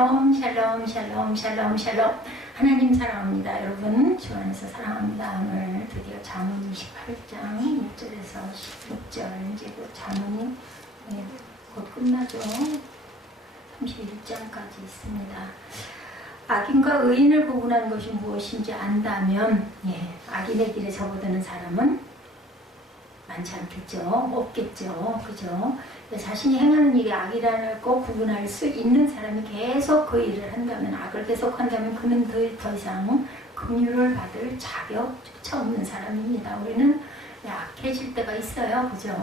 샬롬 샬롬 샬롬 샬롬 샬롬. 하나님 사랑합니다. 여러분 주 안에서 사랑합니다. 오늘 드디어 잠언 28장 6절에서 16절 이제 그 잠언이 곧 끝나죠. 31장까지 있습니다. 악인과 의인을 구분하는 것이 무엇인지 안다면 악인의 길에 접어드는 사람은 많지 않겠죠. 없겠죠. 그죠? 자신이 행하는 일이 악이라는 거 구분할 수 있는 사람이 계속 그 일을 한다면, 악을 계속한다면 그는 더 이상 긍휼을 받을 자격조차 없는 사람입니다. 우리는 약해질 때가 있어요. 그죠?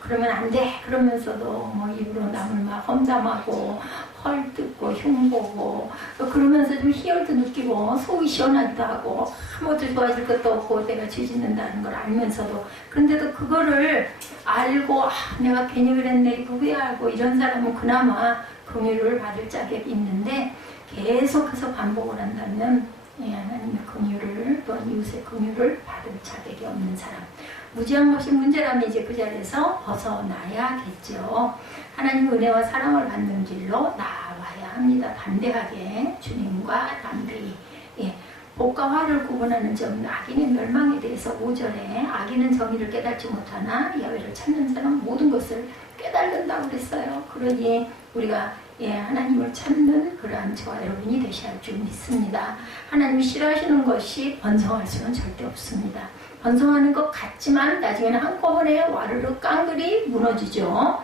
그러면 안 돼. 그러면서도 뭐 입으로 남을 막 험담하고 헐뜯고 흉보고 그러면서 좀 희열도 느끼고 속이 시원하기도 하고 아무것도 좋아질 것도 없고 내가 죄 짓는다는 걸 알면서도, 그런데도 그거를 알고 내가 괜히 그랬네 후회하고 이런 사람은 그나마 긍휼을 받을 자격이 있는데, 계속해서 반복을 한다면 하나님의 긍휼을 또 이웃의 긍휼을 받을 자격이 없는 사람, 무지한 것이 문제라면 이제 그 자리에서 벗어나야겠죠. 하나님 은혜와 사랑을 받는 길로 나와야 합니다. 담대하게 주님과 담대히. 복과 화를 구분하는 점, 악인의 멸망에 대해서 5절에 악인은 정의를 깨닫지 못하나 야훼를 찾는 사람은 모든 것을 깨닫는다고 그랬어요. 그러니 우리가 하나님을 찾는 그러한 저와 여러분이 되셔야 할 줄 믿습니다. 하나님이 싫어하시는 것이 번성할 수는 절대 없습니다. 번성하는 것 같지만 나중에는 한꺼번에 와르르 깡그리 무너지죠.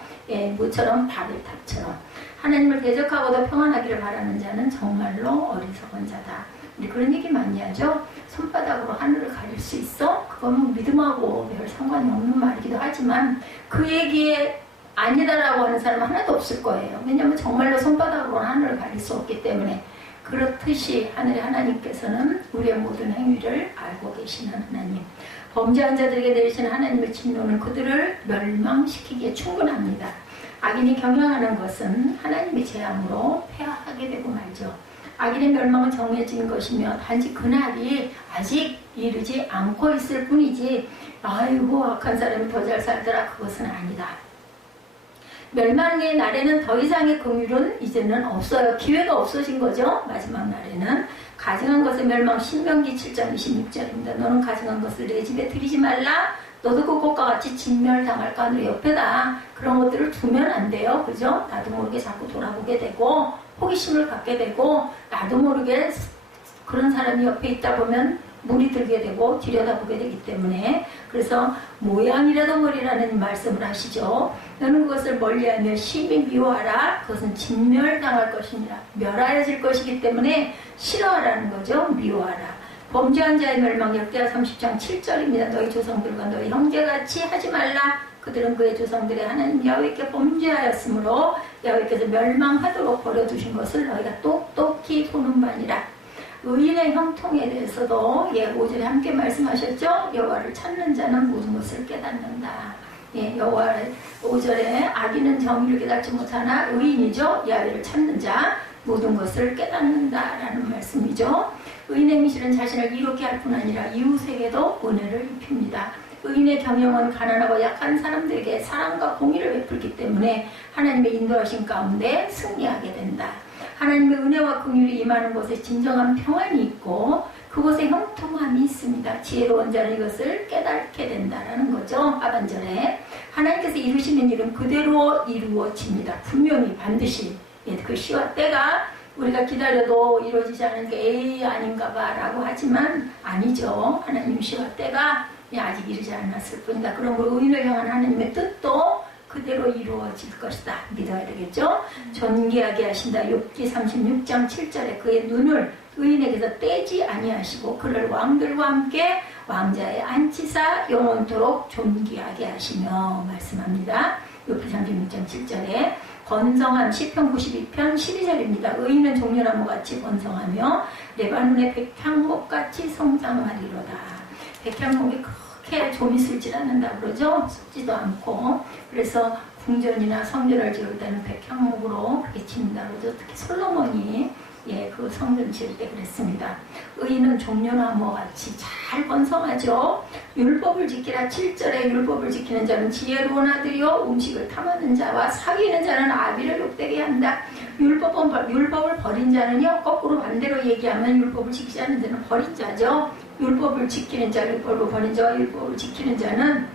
모처럼 바벨탑처럼. 하나님을 대적하고도 평안하기를 바라는 자는 정말로 어리석은 자다. 우리 그런 얘기 많이 하죠. 손바닥으로 하늘을 가릴 수 있어? 그거는 믿음하고 별 상관이 없는 말이기도 하지만 그 얘기에 아니다라고 하는 사람은 하나도 없을 거예요. 왜냐하면 정말로 손바닥으로 하늘을 가릴 수 없기 때문에. 그렇듯이 하늘의 하나님께서는 우리의 모든 행위를 알고 계시는 하나님, 범죄한 자들에게 내리시는 하나님의 진노는 그들을 멸망시키기에 충분합니다. 악인이 경영하는 것은 하나님의 재앙으로 패하게 되고 말죠. 악인의 멸망은 정해진 것이며 단지 그날이 아직 이르지 않고 있을 뿐이지 아이고 악한 사람이 더 잘 살더라, 그것은 아니다. 멸망의 날에는 더 이상의 긍휼은 이제는 없어요. 기회가 없어진 거죠. 마지막 날에는. 가증한 것의 멸망, 신명기 7장 26절입니다. 너는 가증한 것을 내 집에 들이지 말라. 너도 그것과 같이 진멸당할까 하늘 옆에다 그런 것들을 두면 안 돼요. 그죠? 나도 모르게 자꾸 돌아보게 되고 호기심을 갖게 되고 나도 모르게 그런 사람이 옆에 있다 보면 물이 들게 되고 들여다보게 되기 때문에, 그래서 모양이라도 머리라는 말씀을 하시죠. 너는 그것을 멀리하며 심히 미워하라. 그것은 진멸당할 것이니라. 멸하여질 것이기 때문에 싫어하라는 거죠. 미워하라. 범죄한 자의 멸망, 역대하 30장 7절입니다. 너희 조상들과 너희 형제같이 하지 말라. 그들은 그의 조상들의 하나님 야훼께 범죄하였으므로 야훼께서 멸망하도록 버려두신 것을 너희가 똑똑히 보는 바니라. 의인의 형통에 대해서도 5절에 함께 말씀하셨죠. 여호와를 찾는 자는 모든 것을 깨닫는다. 여호와 5절에 악인은 정의를 깨닫지 못하나 의인이죠. 야훼를 찾는 자 모든 것을 깨닫는다라는 말씀이죠. 의인의 미실은 자신을 이롭게 할 뿐 아니라 이웃에게도 은혜를 입힙니다. 의인의 경영은 가난하고 약한 사람들에게 사랑과 공의를 베풀기 때문에 하나님의 인도하신 가운데 승리하게 된다. 하나님의 은혜와 긍휼이 임하는 곳에 진정한 평안이 있고 그곳에 형통함이 있습니다. 지혜로운 자는 이것을 깨닫게 된다라는 거죠. 하반절에 하나님께서 이루시는 일은 그대로 이루어집니다. 분명히 반드시. 그 시와 때가 우리가 기다려도 이루어지지 않은 게 에이 아닌가 봐 라고 하지만 아니죠. 하나님 시와 때가 아직 이르지 않았을 뿐이다. 그런 걸 의인을 향한 하나님의 뜻도 그대로 이루어질 것이다. 믿어야 되겠죠? 존귀하게 하신다. 욥기 36장 7절에 그의 눈을 의인에게서 떼지 아니하시고 그를 왕들과 함께 왕자의 안치사 영원토록 존귀하게 하시며 말씀합니다. 욥기 36장 7절에 번성함 시편 92편 12절입니다. 의인은 종려나무같이 번성하며 레바논의 백향목같이 성장하리로다. 백향목이 그렇게 좀이 슬질 않는다 그러죠. 썩지도 않고. 그래서 궁전이나 성전을 지을 때는 백향목으로 그렇게 짓는다 그러죠. 특히 솔로몬이 그 성전 지을 때 그랬습니다. 의인은 종려나무와 같이 잘 번성하죠. 율법을 지키라. 7절에 율법을 지키는 자는 지혜로운 아들이요 음식을 탐하는 자와 사귀는 자는 아비를 욕되게 한다. 율법을 버린 자는요, 거꾸로 반대로 얘기하면 율법을 지키지 않는 자는 버린 자죠. 율법을 지키는 자, 율법을 버린 자와 율법을 지키는 자는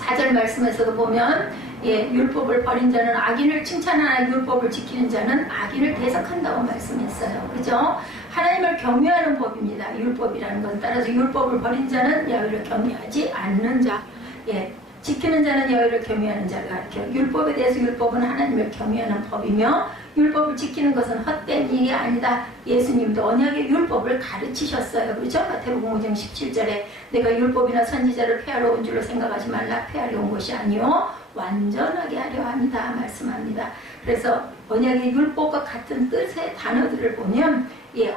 4절 말씀에서도 보면 율법을 버린 자는 악인을 칭찬하나 율법을 지키는 자는 악인을 대적한다고 말씀했어요. 그죠? 하나님을 경외하는 법입니다. 율법이라는 건. 따라서 율법을 버린 자는 여호와를 경외하지 않는 자. 지키는 자는 여호와를 경외하는 자를 가르쳐요. 율법에 대해서 율법은 하나님을 경외하는 법이며 율법을 지키는 것은 헛된 일이 아니다. 예수님도 언약의 율법을 가르치셨어요. 그렇죠? 마태복음 5장 17절에 내가 율법이나 선지자를 폐하러 온 줄로 생각하지 말라. 폐하려 온 것이 아니요 완전하게 하려 합니다. 말씀합니다. 그래서 언약의 율법과 같은 뜻의 단어들을 보면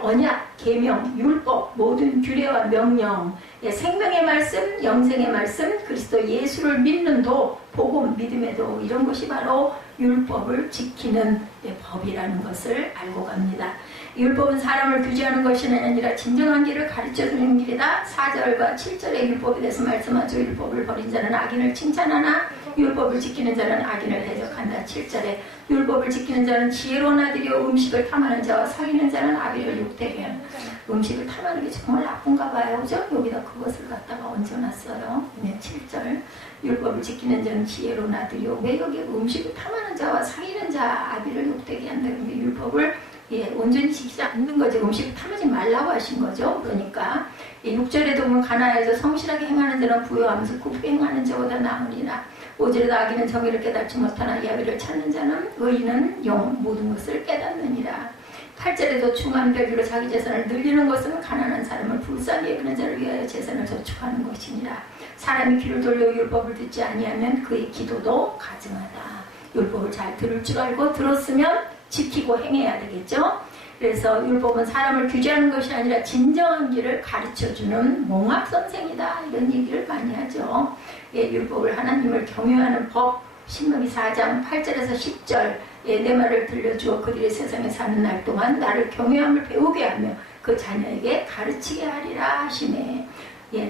언약, 계명, 율법, 모든 규례와 명령, 생명의 말씀, 영생의 말씀, 그리스도 예수를 믿는 도, 복음, 믿음의 도, 이런 것이 바로 율법을 지키는 법이라는 것을 알고 갑니다. 율법은 사람을 규제하는 것이 아니라 진정한 길을 가르쳐주는 길이다. 4절과 7절의 율법에 대해서 말씀하죠. 율법을 버린 자는 악인을 칭찬하나 율법을 지키는 자는 악인을 대적한다. 7절에 율법을 지키는 자는 지혜로운 아들이요 음식을 탐하는 자와 사귀는 자는 아비를 욕되게 한다. 음식을 탐하는 게 정말 나쁜가 봐요. 그죠? 여기다 그것을 갖다가 얹어놨어요. 7절 율법을 지키는 자는 지혜로운 아들이요. 왜 여기 음식을 탐하는 자와 사귀는 자 아비를 욕되게 한다. 그런데 율법을 온전히 지키지 않는 거죠. 음식을 탐하지 말라고 하신 거죠. 그러니까 6절에도 보면 가나에서 성실하게 행하는 자는 부요하면서 굽게 행하는 자보다 나으리라. 5절에도 악인은 정의를 깨닫지 못하나 야훼를 찾는 자는 의인은 모든 것을 깨닫느니라. 8절에도 충한 별기로 자기 재산을 늘리는 것은 가난한 사람을 불쌍히 여기는 자를 위하여 재산을 저축하는 것이니라. 사람이 귀를 돌려 율법을 듣지 아니하면 그의 기도도 가증하다. 율법을 잘 들을 줄 알고 들었으면 지키고 행해야 되겠죠. 그래서 율법은 사람을 규제하는 것이 아니라 진정한 길을 가르쳐주는 몽합선생이다. 이런 얘기를 많이 하죠. 율법을 하나님을 경외하는 법, 신명기 4장 8절에서 10절 내 말을 들려주어 그들의 세상에 사는 날 동안 나를 경외함을 배우게 하며 그 자녀에게 가르치게 하리라 하시네.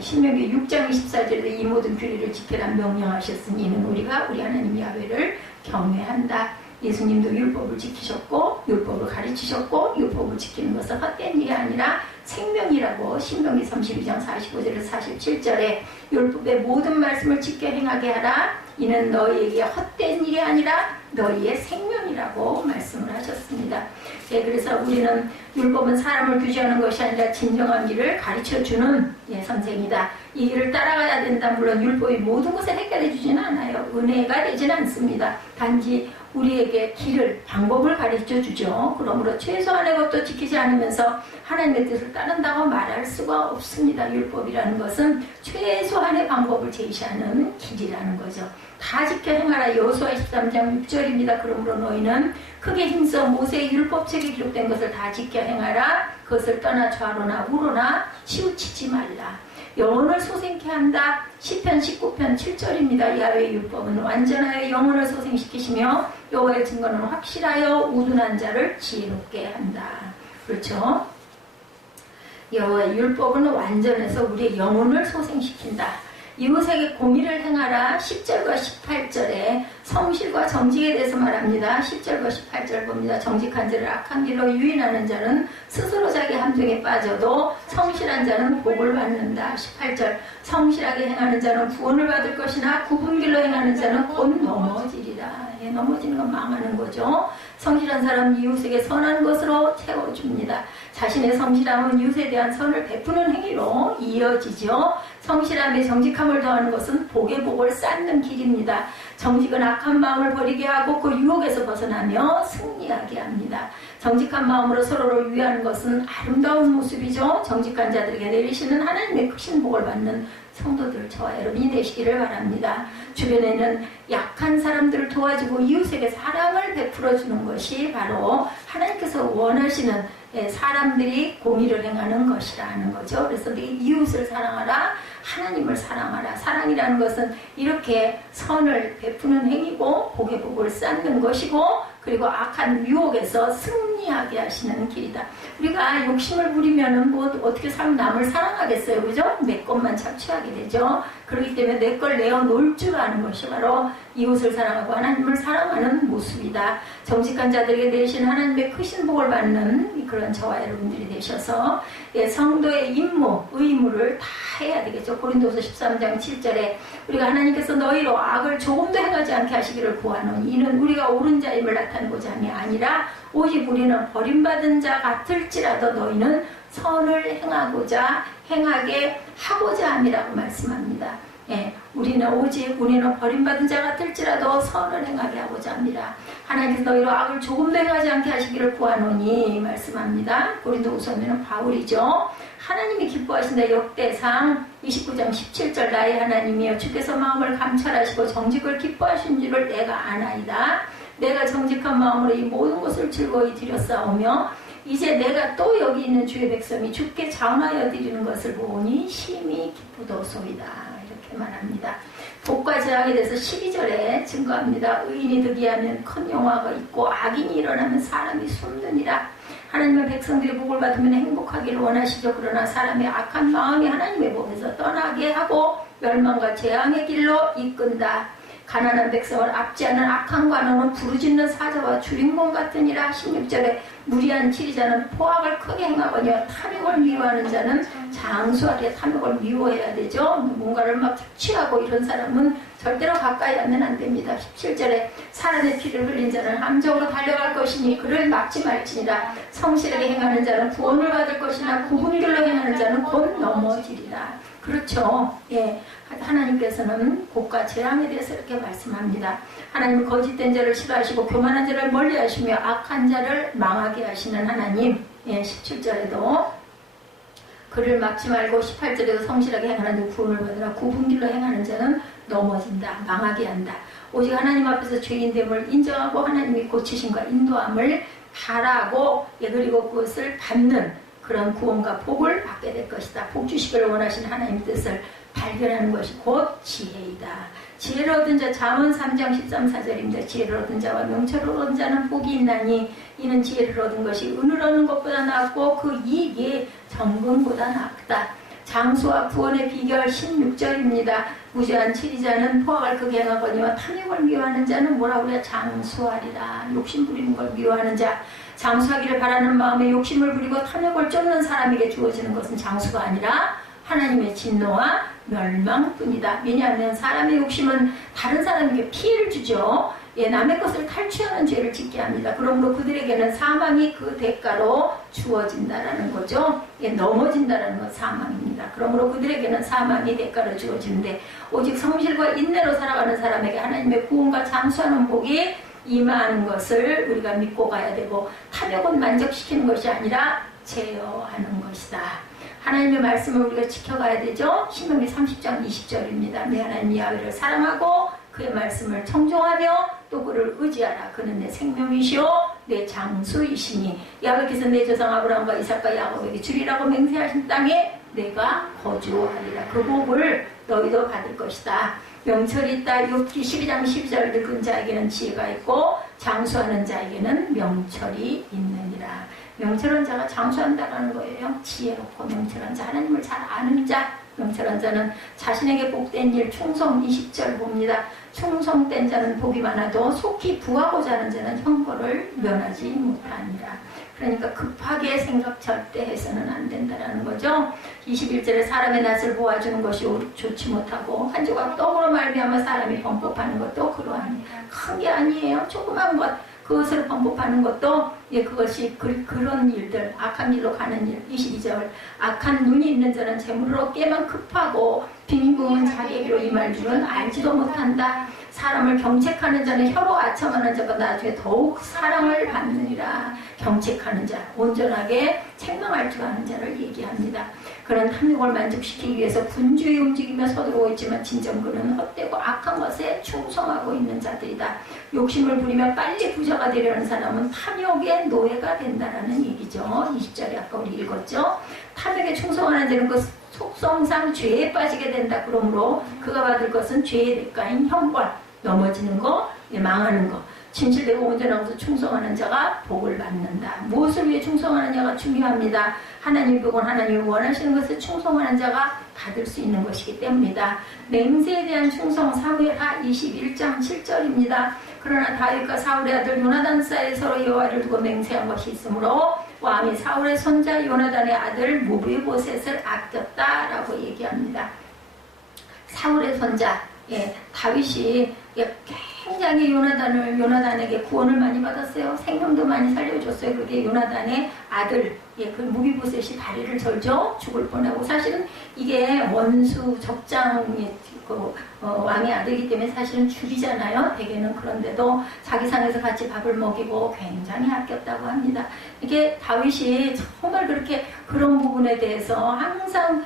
신명기 6장 24절에도 이 모든 규례를 지키라 명령하셨으니 이는 우리가 우리 하나님 야훼를 경외한다. 예수님도 율법을 지키셨고 율법을 가르치셨고 율법을 지키는 것은 헛된 일이 아니라 생명이라고 신명기 32장 45절에서 47절에 율법의 모든 말씀을 지켜 행하게 하라. 이는 너희에게 헛된 일이 아니라 너희의 생명이라고 말씀을 하셨습니다. 그래서 우리는 율법은 사람을 규제하는 것이 아니라 진정한 길을 가르쳐주는 선생이다. 이 길을 따라가야 된다. 물론 율법이 모든 것을 해결해 주지는 않아요. 은혜가 되지는 않습니다. 단지 우리에게 길을, 방법을 가르쳐 주죠. 그러므로 최소한의 것도 지키지 않으면서 하나님의 뜻을 따른다고 말할 수가 없습니다. 율법이라는 것은 최소한의 방법을 제시하는 길이라는 거죠. 다 지켜 행하라. 여호수아 13장 6절입니다. 그러므로 너희는 크게 힘써 모세의 율법책에 기록된 것을 다 지켜 행하라. 그것을 떠나 좌로나 우로나 치우치지 말라. 영혼을 소생케 한다. 시편 19편 7절입니다. 야훼의 율법은 완전하여 영혼을 소생시키시며 여호와의 증거는 확실하여 우둔한 자를 지혜롭게 한다. 그렇죠? 여호와의 율법은 완전해서 우리의 영혼을 소생시킨다. 이웃에게 공의를 행하라. 10절과 18절에 성실과 정직에 대해서 말합니다. 10절과 18절 봅니다. 정직한 자를 악한 길로 유인하는 자는 스스로 자기 함정에 빠져도 성실한 자는 복을 받는다. 18절 성실하게 행하는 자는 구원을 받을 것이나 굽은 길로 행하는 자는 곧 넘어지리라. 넘어지는 건 망하는 거죠. 성실한 사람은 이웃에게 선한 것으로 채워줍니다. 자신의 성실함은 이웃에 대한 선을 베푸는 행위로 이어지죠. 성실함에 정직함을 더하는 것은 복의 복을 쌓는 길입니다. 정직은 악한 마음을 버리게 하고 그 유혹에서 벗어나며 승리하게 합니다. 정직한 마음으로 서로를 위하는 것은 아름다운 모습이죠. 정직한 자들에게 내리시는 하나님의 크신 복을 받는 성도들, 저와 여러분이 되시기를 바랍니다. 주변에는 약한 사람들을 도와주고 이웃에게 사랑을 베풀어주는 것이 바로 하나님께서 원하시는 사람들이 공의를 행하는 것이라는 거죠. 그래서 네 이웃을 사랑하라, 하나님을 사랑하라. 사랑이라는 것은 이렇게 선을 베푸는 행위고 복의 복을 쌓는 것이고 그리고 악한 유혹에서 승리 승리하게 하시는 길이다. 우리가 욕심을 부리면은 뭐 어떻게 남을 사랑하겠어요, 그죠? 내 것만 착취하게 되죠. 그렇기 때문에 내 걸 내어놓을 줄 아는 것이 바로 이웃을 사랑하고 하나님을 사랑하는 모습이다. 정직한 자들에게 내리신 하나님의 크신 복을 받는 그런 저와 여러분들이 되셔서 성도의 임무, 의무를 다 해야 되겠죠. 고린도서 13장 7절에 우리가 하나님께서 너희로 악을 조금도 행하지 않게 하시기를 구하노니 이는 우리가 옳은 자임을 나타내고자 함이 아니라 오직 우리는 버림받은 자 같을지라도 너희는 선을 행하게 하고자 함이라고 말씀합니다. 예, 우리는 버림받은 자 같을지라도 선을 행하게 하고자 합니다. 하나님께서 너희로 악을 조금도 행하지 않게 하시기를 구하노니 말씀합니다. 고린도후서는 바울이죠. 하나님이 기뻐하신다. 역대상 29장 17절 나의 하나님이여 주께서 마음을 감찰하시고 정직을 기뻐하신 줄을 내가 아나이다. 내가 정직한 마음으로 이 모든 것을 즐거이 드렸사오며 이제 내가 또 여기 있는 주의 백성이 주께 자원하여 드리는 것을 보니 심히 기쁘도소이다. 이렇게 말합니다. 복과 재앙에 대해서 12절에 증거합니다. 의인이 득이하면 큰 영화가 있고 악인이 일어나면 사람이 숨느니라. 하나님의 백성들이 복을 받으면 행복하기를 원하시죠. 그러나 사람의 악한 마음이 하나님의 복에서 떠나게 하고 멸망과 재앙의 길로 이끈다. 가난한 백성을 압제하는 악한 관원은 부르짖는 사자와 주인공 같으니라. 16절에 무리한 치리자는 포악을 크게 행하거니와 탐욕을 미워하는 자는 장수하리라. 탐욕을 미워해야 되죠. 뭔가를 막 착취하고 이런 사람은 절대로 가까이 하면 안 됩니다. 17절에 사람의 피를 흘린 자는 함정으로 달려갈 것이니 그를 막지 말지니라. 성실하게 행하는 자는 구원을 받을 것이나 구분결로 행하는 자는 곧 넘어지리라. 그렇죠. 예. 하나님께서는 복과 재앙에 대해서 이렇게 말씀합니다. 하나님은 거짓된 자를 싫어하시고 교만한 자를 멀리하시며 악한 자를 망하게 하시는 하나님. 예, 17절에도 그를 막지 말고 18절에도 성실하게 행하는 자 구원을 받으라. 구분길로 행하는 자는 넘어진다. 망하게 한다. 오직 하나님 앞에서 죄인됨을 인정하고 하나님이 고치심과 인도함을 바라고 그리고 그것을 받는 그런 구원과 복을 받게 될 것이다. 복 주시기를 원하시는 하나님 뜻을 발견하는 것이 곧 지혜이다. 지혜를 얻은 자 잠언 3장 13, 14절입니다. 지혜를 얻은 자와 명철을 얻은 자는 복이 있나니 이는 지혜를 얻은 것이 은을 얻는 것보다 낫고 그 이익이 정금보다 낫다. 장수와 구원의 비결 16절입니다. 무죄한 치리자는 포악을 크게 행하거니와 탐욕을 미워하는 자는 뭐라고 그래야 장수하리라. 욕심 부리는 걸 미워하는 자. 장수하기를 바라는 마음에 욕심을 부리고 탐욕을 쫓는 사람에게 주어지는 것은 장수가 아니라 하나님의 진노와 멸망뿐이다. 왜냐하면 사람의 욕심은 다른 사람에게 피해를 주죠. 남의 것을 탈취하는 죄를 짓게 합니다. 그러므로 그들에게는 사망이 그 대가로 주어진다라는 거죠. 넘어진다라는 건 사망입니다. 그러므로 그들에게는 사망이 대가로 주어지는데 오직 성실과 인내로 살아가는 사람에게 하나님의 구원과 장수하는 복이 임하는 것을 우리가 믿고 가야 되고 탐욕은 만족시키는 것이 아니라 제어하는 것이다. 하나님의 말씀을 우리가 지켜가야 되죠. 신명기 30장 20절입니다. 내 하나님 야훼를 사랑하고 그의 말씀을 청종하며 또 그를 의지하라. 그는 내 생명이시오 내 장수이시니 야훼께서 내 조상 아브라함과 이삭과 야곱에게 주리라고 맹세하신 땅에 내가 거주하리라. 그 복을 너희도 받을 것이다. 명철이 있다. 욥기 12장 12절 늙은 자에게는 지혜가 있고 장수하는 자에게는 명철이 있느니라. 명철한 자가 장수한다는 거예요. 지혜롭고 명철한 자, 하나님을 잘 아는 자. 명철한 자는 자신에게 복된 일, 충성 20절 봅니다. 충성된 자는 복이 많아도 속히 부하고자 하는 자는 형벌을 면하지 못하니라. 그러니까 급하게 생각 절대 해서는 안 된다는 거죠. 21절에 사람의 낯을 보아주는 것이 좋지 못하고 한 조각 떡으로 말미암아 사람이 범법하는 것도 그러하니 큰 게 아니에요. 조그만 것 그것을 범법하는 것도 그것이 그런 일들 악한 일로 가는 일. 22절 악한 눈이 있는 자는 재물을 얻기에만 급하고 빈궁은 자기에게로 임할 줄은 알지도 못한다. 사람을 경책하는 자는 혀로 아첨하는 자가 나중에 더욱 사랑을 받느니라. 경책하는 자, 온전하게 책망할 줄 아는 자를 얘기합니다. 그는 탐욕을 만족시키기 위해서 분주히 움직이며 서두르고 있지만 진정 그는 헛되고 악한 것에 충성하고 있는 자들이다. 욕심을 부리며 빨리 부자가 되려는 사람은 탐욕의 노예가 된다라는 얘기죠. 20절에 아까 우리 읽었죠. 탐욕에 충성하는 자는 그 속성상 죄에 빠지게 된다. 그러므로 그가 받을 것은 죄의 대가인 형벌, 넘어지는 거, 망하는 거. 진실되고 온전하고서 충성하는 자가 복을 받는다. 무엇을 위해 충성하느냐가 중요합니다. 하나님의 복은 하나님이 원하시는 것을 충성하는 자가 받을 수 있는 것이기 때문이다. 맹세에 대한 충성 사무엘하 21장 7절입니다. 그러나 다윗과 사울의 아들 요나단 사이에 서로 여호와를 두고 맹세한 것이 있으므로 왕이 사울의 손자 요나단의 아들 무비보셋을 아꼈다라고 얘기합니다. 사울의 손자 다윗이 굉장히 요나단에게 구원을 많이 받았어요. 생명도 많이 살려줬어요. 그게 요나단의 아들, 그 무비보셋이 다리를 절죠. 죽을 뻔하고 사실은 이게 원수 적장 왕의 아들이기 때문에 사실은 죽이잖아요. 대개는. 그런데도 자기 상에서 같이 밥을 먹이고 굉장히 아꼈다고 합니다. 이게 다윗이 정말 그렇게 그런 부분에 대해서 항상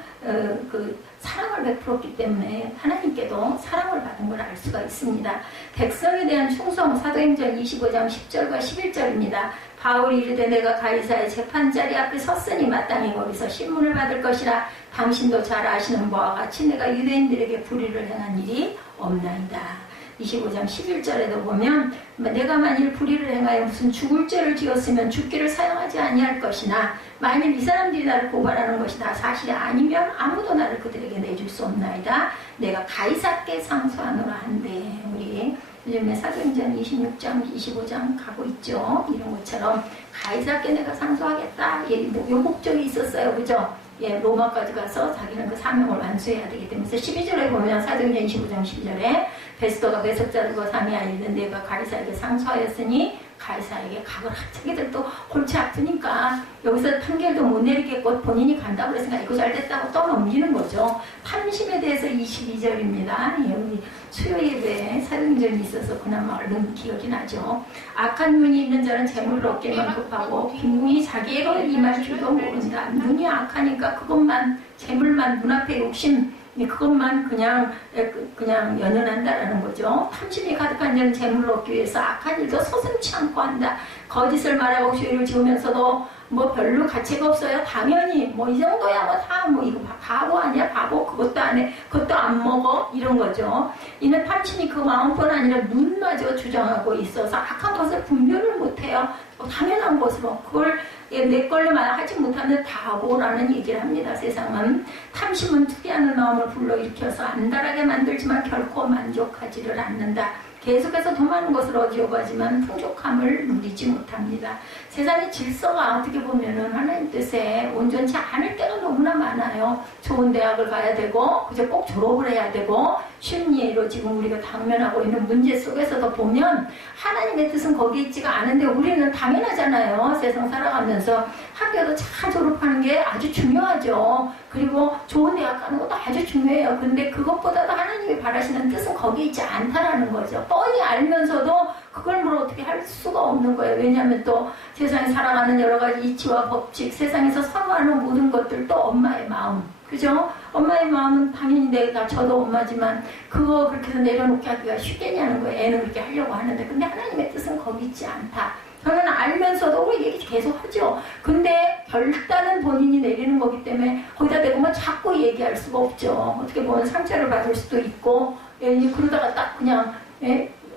사랑을 베풀었기 때문에 하나님께도 사랑을 받은 걸 알 수가 있습니다. 백성에 대한 충성 사도행전 25장 10절과 11절입니다. 바울이 이르되 내가 가이사의 재판자리 앞에 섰으니 마땅히 거기서 신문을 받을 것이라 당신도 잘 아시는 바와 같이 내가 유대인들에게 불의를 행한 일이 없나이다. 25장 11절에도 보면 내가 만일 불의를 행하여 무슨 죽을 죄를 지었으면 죽기를 사용하지 아니할 것이나 만일 이 사람들이 나를 고발하는 것이 다 사실이 아니면 아무도 나를 그들에게 내줄 수 없나이다. 내가 가이사께 상소하노라 한데 우리 요즘에 사도행전 26장 25장 가고 있죠. 이런 것처럼 가이사께 내가 상소하겠다. 요 목적이 있었어요. 그죠? 로마까지 가서 자기는 그 사명을 완수해야 되기 때문에 12절에 보면 사도행전 25장 12절에 베스도가 배석자들과 상의하이되 내가 가이사에게 상소하였으니 가이사에게 가거라. 자기들도 골치 아프니까 여기서 판결도 못 내리겠고 본인이 간다고 그래서 이거 잘 됐다고 떠넘기는 거죠. 탐심에 대해서 22절입니다. 여기 수요 예배에 사도행전이 있어서 그나마 얼른 기억이 나죠. 악한 눈이 있는 자는 재물을 얻기만 급하고 빈궁이 자기의 임할 줄도 모른다. 눈이 악하니까 그것만 재물만 눈앞에 욕심 그것만 그냥 연연한다라는 거죠. 탐심이 가득한 자는 재물을 얻기 위해서 악한 일도 서슴지 않고 한다. 거짓을 말하고 죄를 지으면서도 별로 가치가 없어요. 당연히 이 정도야 다 이거 바보 아니야 바보 그것도 안 해 그것도 안 먹어 이런 거죠. 이는 탐심이 그 마음뿐 아니라 눈마저 주장하고 있어서 악한 것을 분별을 못해요. 당연한 것으로 그걸 내 걸로 하지 못하는 바보라는 얘기를 합니다. 세상은 탐심은 투기하는 마음을 불러일으켜서 안달하게 만들지만 결코 만족하지를 않는다. 계속해서 더 많은 것을 얻으려고 하지만 풍족함을 누리지 못합니다. 세상의 질서가 어떻게 보면은 하나님 뜻에 온전치 않을 때가 너무나 많아요. 좋은 대학을 가야 되고 그저 꼭 졸업을 해야 되고 심리로 지금 우리가 당면하고 있는 문제 속에서도 보면 하나님의 뜻은 거기 있지가 않은데 우리는 당연하잖아요. 세상 살아가면서 학교도 잘 졸업하는 게 아주 중요하죠. 그리고 좋은 대학 가는 것도 아주 중요해요. 근데 그것보다도 하나님이 바라시는 뜻은 거기 있지 않다라는 거죠. 뻔히 알면서도 그걸 어떻게 할 수가 없는 거예요. 왜냐하면 또 세상에 살아가는 여러 가지 이치와 법칙, 세상에서 선호하는 모든 것들도 엄마의 마음, 그죠? 엄마의 마음은 당연히 저도 엄마지만 그거 그렇게 해서 내려놓게 하기가 쉽겠냐는 거예요. 애는 그렇게 하려고 하는데 근데 하나님의 뜻은 거기 있지 않다. 저는 알면서도 우리 얘기 계속 하죠. 근데 결단은 본인이 내리는 거기 때문에 거기다 대고 자꾸 얘기할 수가 없죠. 어떻게 보면 상처를 받을 수도 있고 그러다가 딱 그냥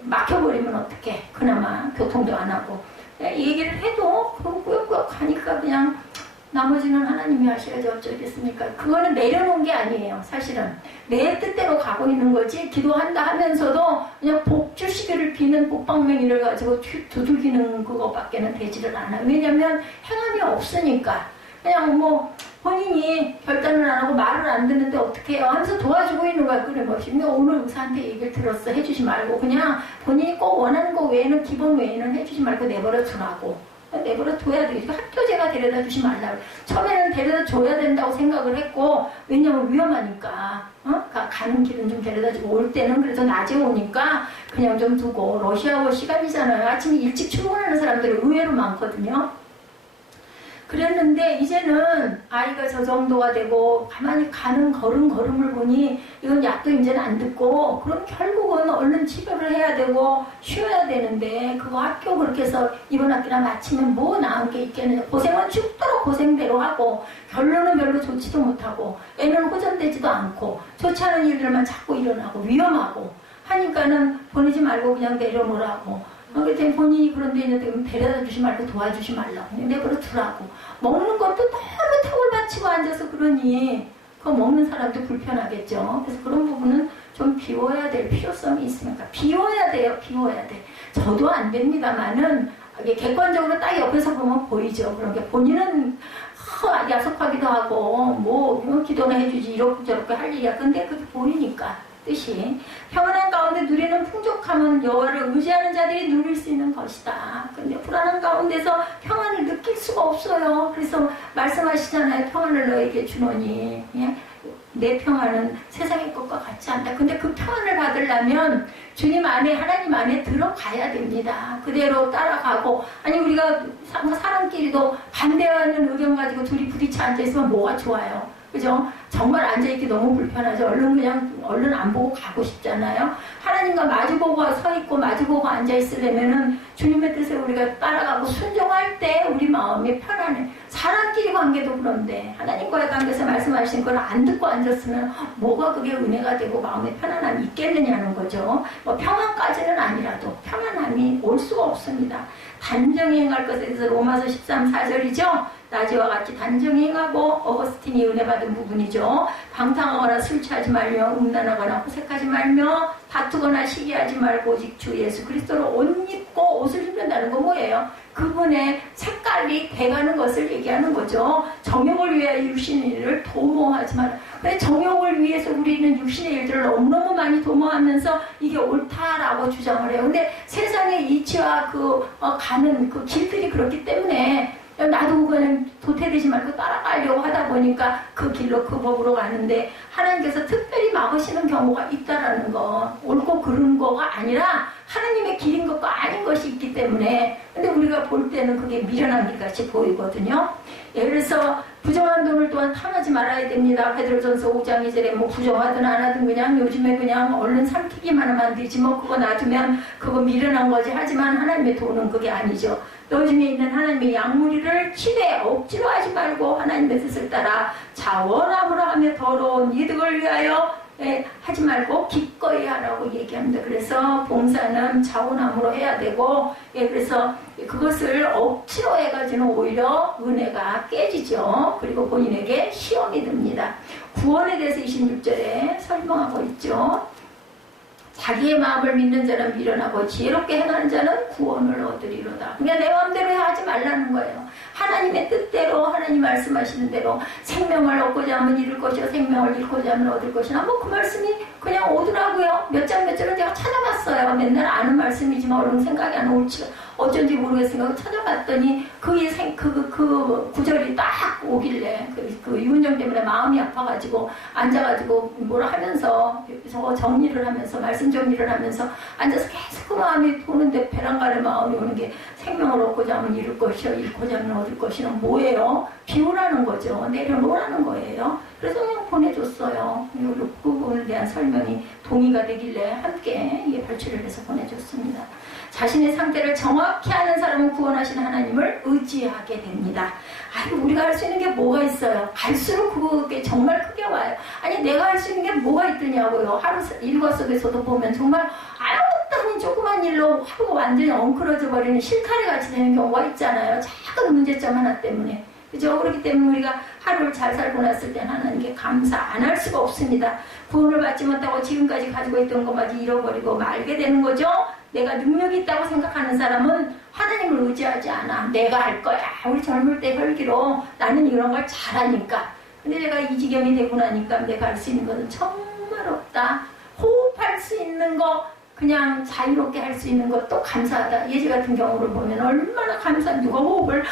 막혀버리면 어떡해. 그나마 교통도 안 하고 얘기를 해도 그건 꾸역꾸역 가니까 그냥 나머지는 하나님이 하셔야지 어쩌겠습니까. 그거는 내려놓은 게 아니에요. 사실은 내 뜻대로 가고 있는 거지 기도한다 하면서도 그냥 복 주시기를 비는 복방맹이를 가지고 두들기는 그거밖에는 되지를 않아요. 왜냐면 행함이 없으니까 그냥 본인이 결단을 안 하고 말을 안 듣는데 어떻게 해요 하면서 도와주고 있는 거야. 그래 오늘 의사한테 얘기를 들었어 해주지 말고 그냥 본인이 꼭 원하는 거 외에는 기본 외에는 해주지 말고 내버려 두라고. 내버려 둬야 돼. 학교제가 데려다 주지 말라고. 처음에는 데려다 줘야 된다고 생각을 했고 왜냐면 위험하니까 가는 길은 좀 데려다 주고 올 때는 그래도 낮에 오니까 그냥 좀 두고 러시아워 시간이잖아요. 아침에 일찍 출근하는 사람들이 의외로 많거든요. 그랬는데 이제는 아이가 저 정도가 되고 가만히 가는 걸음을 보니 이건 약도 이제는 안 듣고 그럼 결국은 얼른 치료를 해야 되고 쉬어야 되는데 그거 학교 그렇게 해서 이번 학기나 마치면 나은 게 있겠느냐. 고생은 죽도록 고생대로 하고 결론은 별로 좋지도 못하고 애는 호전되지도 않고 좋지 않은 일들만 자꾸 일어나고 위험하고 하니까는 보내지 말고 그냥 내려놓으라고 그랬더니 본인이 그런 데 있는데 데려다 주지 말고 도와주지 말라고. 그냥 내버려 두라고. 먹는 것도 너무 턱을 받치고 앉아서 그러니 그거 먹는 사람도 불편하겠죠. 그래서 그런 부분은 좀 비워야 될 필요성이 있으니까 비워야 돼요. 비워야 돼. 저도 안 됩니다만은 이게 객관적으로 딱 옆에서 보면 보이죠. 그런 게 본인은 야속하기도 하고 뭐 기도나 해주지 이렇게 저렇게 할 일이야. 근데 그게 보이니까 뜻이 평안한 가운데 누리는 풍족함은 여호와를 의지하는 자들이 누릴 수 있는 것이다. 근데 불안한 가운데서 평안을 느낄 수가 없어요. 그래서 말씀하시잖아요. 평안을 너에게 주노니 내 평안은 세상의 것과 같지 않다. 근데 그 평안을 받으려면 주님 안에 하나님 안에 들어가야 됩니다. 그대로 따라가고 아니 우리가 사람끼리도 반대하는 의견 가지고 둘이 부딪혀 앉아있으면 뭐가 좋아요. 그죠? 정말 앉아있기 너무 불편하죠. 얼른 안 보고 가고 싶잖아요. 하나님과 마주보고 서있고 마주보고 앉아있으려면은 주님의 뜻에 우리가 따라가고 순종할 때 우리 마음이 편안해. 사람끼리 관계도 그런데 하나님과의 관계에서 말씀하신 걸 안 듣고 앉았으면 뭐가 그게 은혜가 되고 마음의 편안함이 있겠느냐는 거죠. 뭐 평안까지는 아니라도 편안함이 올 수가 없습니다. 단정히 행할 것에 대해서 로마서 13, 4절이죠. 낮이와 같이 단정히 행하고 어거스틴이 은혜 받은 부분이죠. 방탕하거나 술 취하지 말며 음란하거나 호색하지 말며 다투거나 시기하지 말고 오직 주 예수 그리스도로 옷 입고 옷을 입는다는 건 뭐예요? 그분의 색깔이 돼가는 것을 얘기하는 거죠. 정욕을 위하여 육신의 일을 도모하지 마라. 근데 정욕을 위해서 우리는 육신의 일들을 너무너무 많이 도모하면서 이게 옳다라고 주장을 해요. 근데 세상의 이치와 가는 그 길들이 그렇기 때문에 나도 그냥 도태되지 말고 따라가려고 하다 보니까 그 길로 그 법으로 가는데 하나님께서 특별히 막으시는 경우가 있다라는 거. 옳고 그른 거가 아니라 하나님의 길인 것과 아닌 것이 있기 때문에 근데 우리가 볼 때는 그게 미련한 길 같이 보이거든요. 그래서 부정한 돈을 또한 탐하지 말아야 됩니다. 베드로전서 5장 2절에 뭐 부정하든 안 하든 그냥 요즘에 그냥 얼른 삼키기만 하면 되지 뭐 그거 놔두면 그거 미련한 거지. 하지만 하나님의 돈은 그게 아니죠. 너 중에 있는 하나님의 양무리를 치되 억지로 하지 말고 하나님의 뜻을 따라 자원함으로 하며 더러운 이득을 위하여 하지 말고 기꺼이 하라고 얘기합니다. 그래서 봉사는 자원함으로 해야 되고 그래서 그것을 억지로 해가지고는 오히려 은혜가 깨지죠. 그리고 본인에게 시험이 듭니다. 구원에 대해서 26절에 설명하고 있죠. 자기의 마음을 믿는 자는 미련하고 지혜롭게 행하는 자는 구원을 얻으리로다. 그냥 내 마음대로 하지 말라는 거예요. 하나님의 뜻대로 하나님 말씀하시는 대로 생명을 얻고자 하면 잃을 것이요 생명을 잃고자 하면 얻을 것이나 뭐 그 말씀이 그냥 오더라고요. 몇 장 몇 절은 제가 찾아봤어요. 맨날 아는 말씀이지만 얼른 생각이 안 올지가 어쩐지 모르겠으니까 찾아봤더니 그 구절이 딱 오길래 그 유은정 때문에 마음이 아파가지고 앉아가지고 뭐라 하면서 저거 정리를 하면서 말씀 정리를 하면서 앉아서 계속 그 마음이 도는데 배랑가를 마음이 오는 게 생명을 얻고자 하면 잃을 것이요 잃고자 하면 얻을 것이는 뭐예요? 비우라는 거죠. 내려놓으라는 거예요. 그래서 그냥 보내줬어요. 그 부분에 대한 설명이 동의가 되길래 함께 발출을 해서 보내줬습니다. 자신의 상태를 정확히 아는 사람은 구원하신 하나님을 의지하게 됩니다. 우리가 할 수 있는 게 뭐가 있어요? 갈수록 그게 정말 크게 와요. 아니 내가 할 수 있는 게 뭐가 있더냐고요. 하루 일과 속에서도 보면 정말 아무것도 아닌 조그만 일로 하루가 완전히 엉클어져 버리는 실타래 같이 되는 경우가 있잖아요. 작은 문제점 하나 때문에. 그죠? 그렇기 때문에 우리가 하루를 잘 살고 났을 때는 하나님께 감사 안 할 수가 없습니다. 구원을 받지 못하고 지금까지 가지고 있던 것마저 잃어버리고 말게 되는 거죠. 내가 능력이 있다고 생각하는 사람은 하나님을 의지하지 않아. 내가 할 거야. 우리 젊을 때 혈기로 나는 이런 걸 잘하니까. 근데 내가 이 지경이 되고 나니까 내가 할 수 있는 것은 정말 없다. 호흡할 수 있는 거 그냥 자유롭게 할 수 있는 것도 감사하다. 예지 같은 경우를 보면 얼마나 감사한 누가 호흡을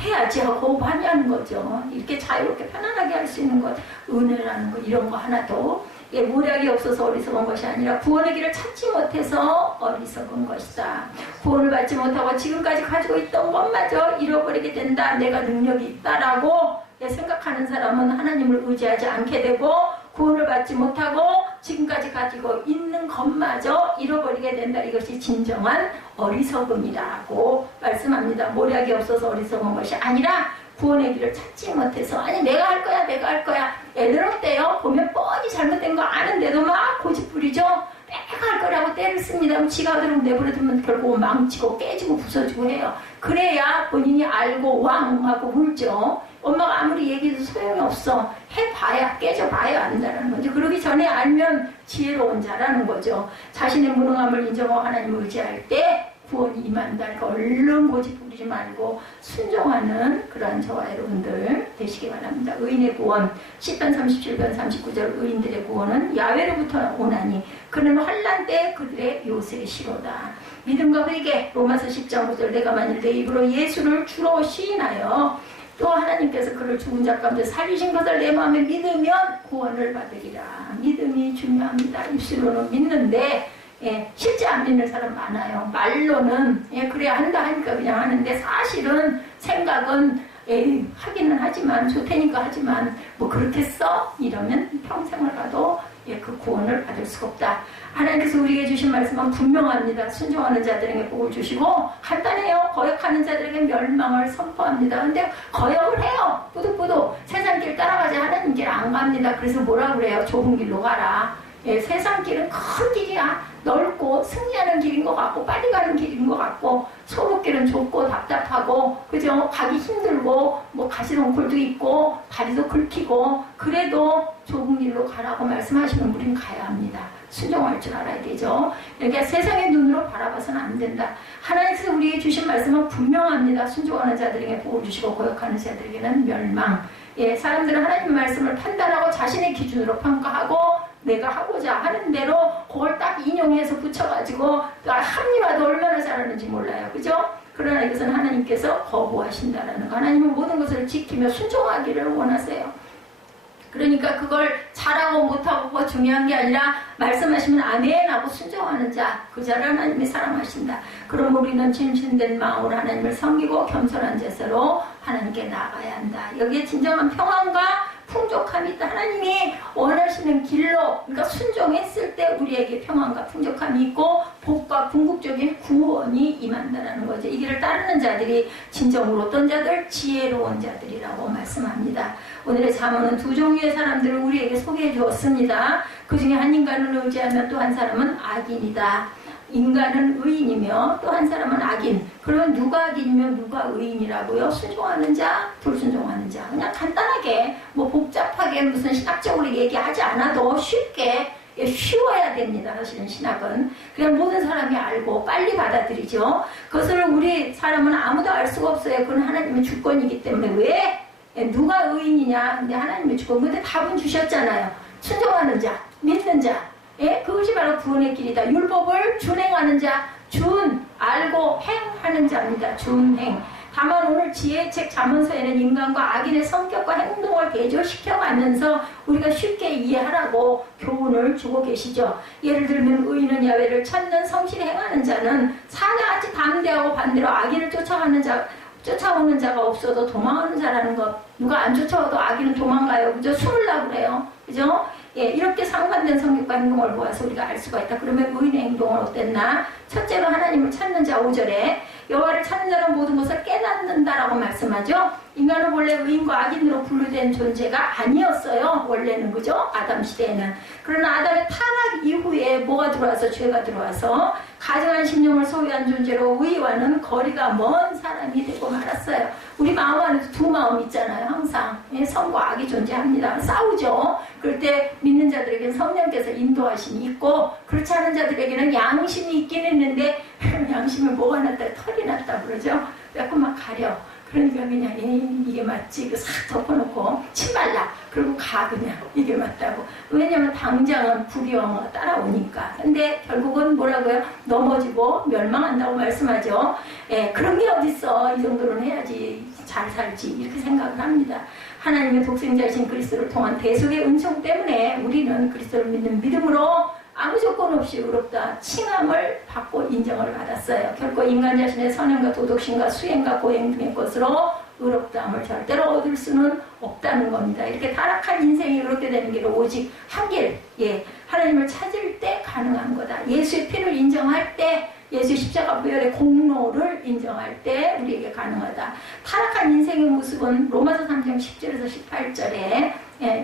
해야지 하고 호흡하냐는 거죠. 이렇게 자유롭게 편안하게 할 수 있는 것, 은혜라는 거 이런 거 하나도 모략이 없어서 어리석은 것이 아니라 구원의 길을 찾지 못해서 어리석은 것이다. 구원을 받지 못하고 지금까지 가지고 있던 것마저 잃어버리게 된다. 내가 능력이 있다라고 생각하는 사람은 하나님을 의지하지 않게 되고 구원을 받지 못하고 지금까지 가지고 있는 것마저 잃어버리게 된다. 이것이 진정한 어리석음이라고 말씀합니다. 모략이 없어서 어리석은 것이 아니라 구원의 길을 찾지 못해서 아니 내가 할 거야 애들 어때요? 보면 뻔히 잘못된 거 아는데도 막 고집부리죠. 내가 망할 거라고 때를 씁니다. 지가 그럼 내버려두면 결국은 망치고 깨지고 부서지고 해요. 그래야 본인이 알고 왕하고 울죠. 엄마가 아무리 얘기해도 소용이 없어. 해봐야 깨져봐야 안다라는 거죠. 그러기 전에 알면 지혜로운 자라는 거죠. 자신의 무능함을 인정하고 하나님을 의지할 때 구원이 임한다. 그러니까 얼른 고집 부리지 말고 순종하는 그러한 저와 여러분들 되시기 바랍니다. 의인의 구원 10편 37편 39절 의인들의 구원은 야훼로부터 오나니 그는 환난 때 그들의 요새시로다. 믿음과 회개 로마서 10장 9절 내가 만일 내 입으로 예수를 주로 시인하여 또 하나님께서 그를 죽은 자 가운데 살리신 것을 내 마음에 믿으면 구원을 받으리라. 믿음이 중요합니다. 입술로는 믿는데 실제 안 믿는 사람 많아요. 말로는 그래야 한다 하니까 그냥 하는데 사실은 생각은 하기는 하지만 좋다니까 하지만 뭐 그렇겠어? 이러면 평생을 가도 그 구원을 받을 수가 없다. 하나님께서 우리에게 주신 말씀은 분명합니다. 순종하는 자들에게 복을 주시고 간단해요. 거역하는 자들에게 멸망을 선포합니다. 근데 거역을 해요. 뿌득뿌득 세상 길 따라가지 하나님 길 안 갑니다. 그래서 뭐라 그래요? 좁은 길로 가라. 세상 길은 큰 길이야. 넓고 승리하는 길인 것 같고 빨리 가는 길인 것 같고 소로길은 좁고 답답하고 그죠? 가기 힘들고 뭐 가시덩굴도 있고 다리도 긁히고 그래도 좁은 길로 가라고 말씀하시면 우리는 가야 합니다. 순종할 줄 알아야 되죠. 그러니까 세상의 눈으로 바라봐서는 안 된다. 하나님께서 우리에게 주신 말씀은 분명합니다. 순종하는 자들에게 복을 주시고 고역하는 자들에게는 멸망. 사람들은 하나님의 말씀을 판단하고 자신의 기준으로 평가하고 내가 하고자 하는 대로 그걸 딱 인용해서 붙여가지고 합리화도 얼마나 잘하는지 몰라요. 그죠? 그러나 이것은 하나님께서 거부하신다라는 거. 하나님은 모든 것을 지키며 순종하기를 원하세요. 그러니까 그걸 잘하고 못하고가 중요한 게 아니라 말씀하시면 아멘 하고 순종하는 자, 그 자를 하나님이 사랑하신다. 그럼 우리는 진실된 마음으로 하나님을 섬기고 겸손한 자세로 하나님께 나아가야 한다. 여기에 진정한 평안과 풍족함이 있다. 하나님이 원하시는 길로 그러니까 순종했을 때 우리에게 평안과 풍족함이 있고 복과 궁극적인 구원이 임한다는 거죠. 이 길을 따르는 자들이 진정으로 어떤 자들? 지혜로운 자들이라고 말씀합니다. 오늘의 잠언은 두 종류의 사람들을 우리에게 소개해 주었습니다. 그 중에 한 인간을 의지하면 또 한 사람은 악인이다. 인간은 의인이며 또 한 사람은 악인. 그러면 누가 악인이며 누가 의인이라고요? 순종하는 자, 불순종하는 자. 그냥 간단하게 뭐 복잡하게 무슨 신학적으로 얘기하지 않아도 쉽게 쉬워야 됩니다. 사실은 신학은. 그냥 모든 사람이 알고 빨리 받아들이죠. 그것을 우리 사람은 아무도 알 수가 없어요. 그건 하나님의 주권이기 때문에. 왜? 누가 의인이냐? 근데 하나님의 주권. 근데 답은 주셨잖아요. 순종하는 자, 믿는 자. 그것이 바로 구원의 길이다. 율법을 준행하는 자, 알고 행하는 자입니다. 준행. 다만 오늘 지혜의 책 잠언서에는 인간과 악인의 성격과 행동을 대조시켜가면서 우리가 쉽게 이해하라고 교훈을 주고 계시죠. 예를 들면 의인은 야훼를 찾는 성실히 행하는 자는 사냥같이 담대하고 반대로 악인을 쫓아오는 자가 없어도 도망하는 자라는 것. 누가 안 쫓아와도 악인은 도망가요. 그죠? 숨으려고 그래요. 그죠? 이렇게 상반된 성격과 행동을 보아서 우리가 알 수가 있다. 그러면 의인의 행동은 어땠나? 첫째로 하나님을 찾는 자 5절에 여호와를 찾는 자는 모든 것을 깨닫는다라고 말씀하죠. 인간은 원래 의인과 악인으로 분류된 존재가 아니었어요. 원래는 그죠? 아담 시대에는. 그러나 아담의 타락 이후에 뭐가 들어와서 죄가 들어와서 가증한 심령을 소유한 존재로 의와는 거리가 먼 사람이 되고 말았어요. 우리 마음 안에도 두 마음 있잖아요. 항상 선과 악이 존재합니다. 싸우죠. 그럴 때 믿는 자들에게는 성령께서 인도하심이 있고 그렇지 않은 자들에게는 양심이 있긴 했는데 양심에 뭐가 났다 털이 났다 그러죠. 조금만 가려. 그러니까 그냥 이게 맞지 이거 싹 덮어놓고 침 발라 그리고 가 그냥 이게 맞다고. 왜냐면 당장은 불의왕후가 따라오니까. 근데 결국은 뭐라고요? 넘어지고 멸망한다고 말씀하죠. 그런 게 어딨어. 이 정도는 해야지 잘 살지 이렇게 생각을 합니다. 하나님의 독생자이신 그리스도를 통한 대속의 은총 때문에 우리는 그리스도를 믿는 믿음으로 아무 조건 없이 의롭다 칭함을 받고 인정을 받았어요. 결코 인간 자신의 선행과 도덕심과 수행과 고행 등의 것으로 의롭다함을 절대로 얻을 수는 없다는 겁니다. 이렇게 타락한 인생이 그렇게 되는 길은 오직 한 길, 하나님을 찾을 때 가능한 거다. 예수의 피를 인정할 때 예수 십자가 부활의 공로를 인정할 때 우리에게 가능하다. 타락한 인생의 모습은 로마서 3장 10절에서 18절에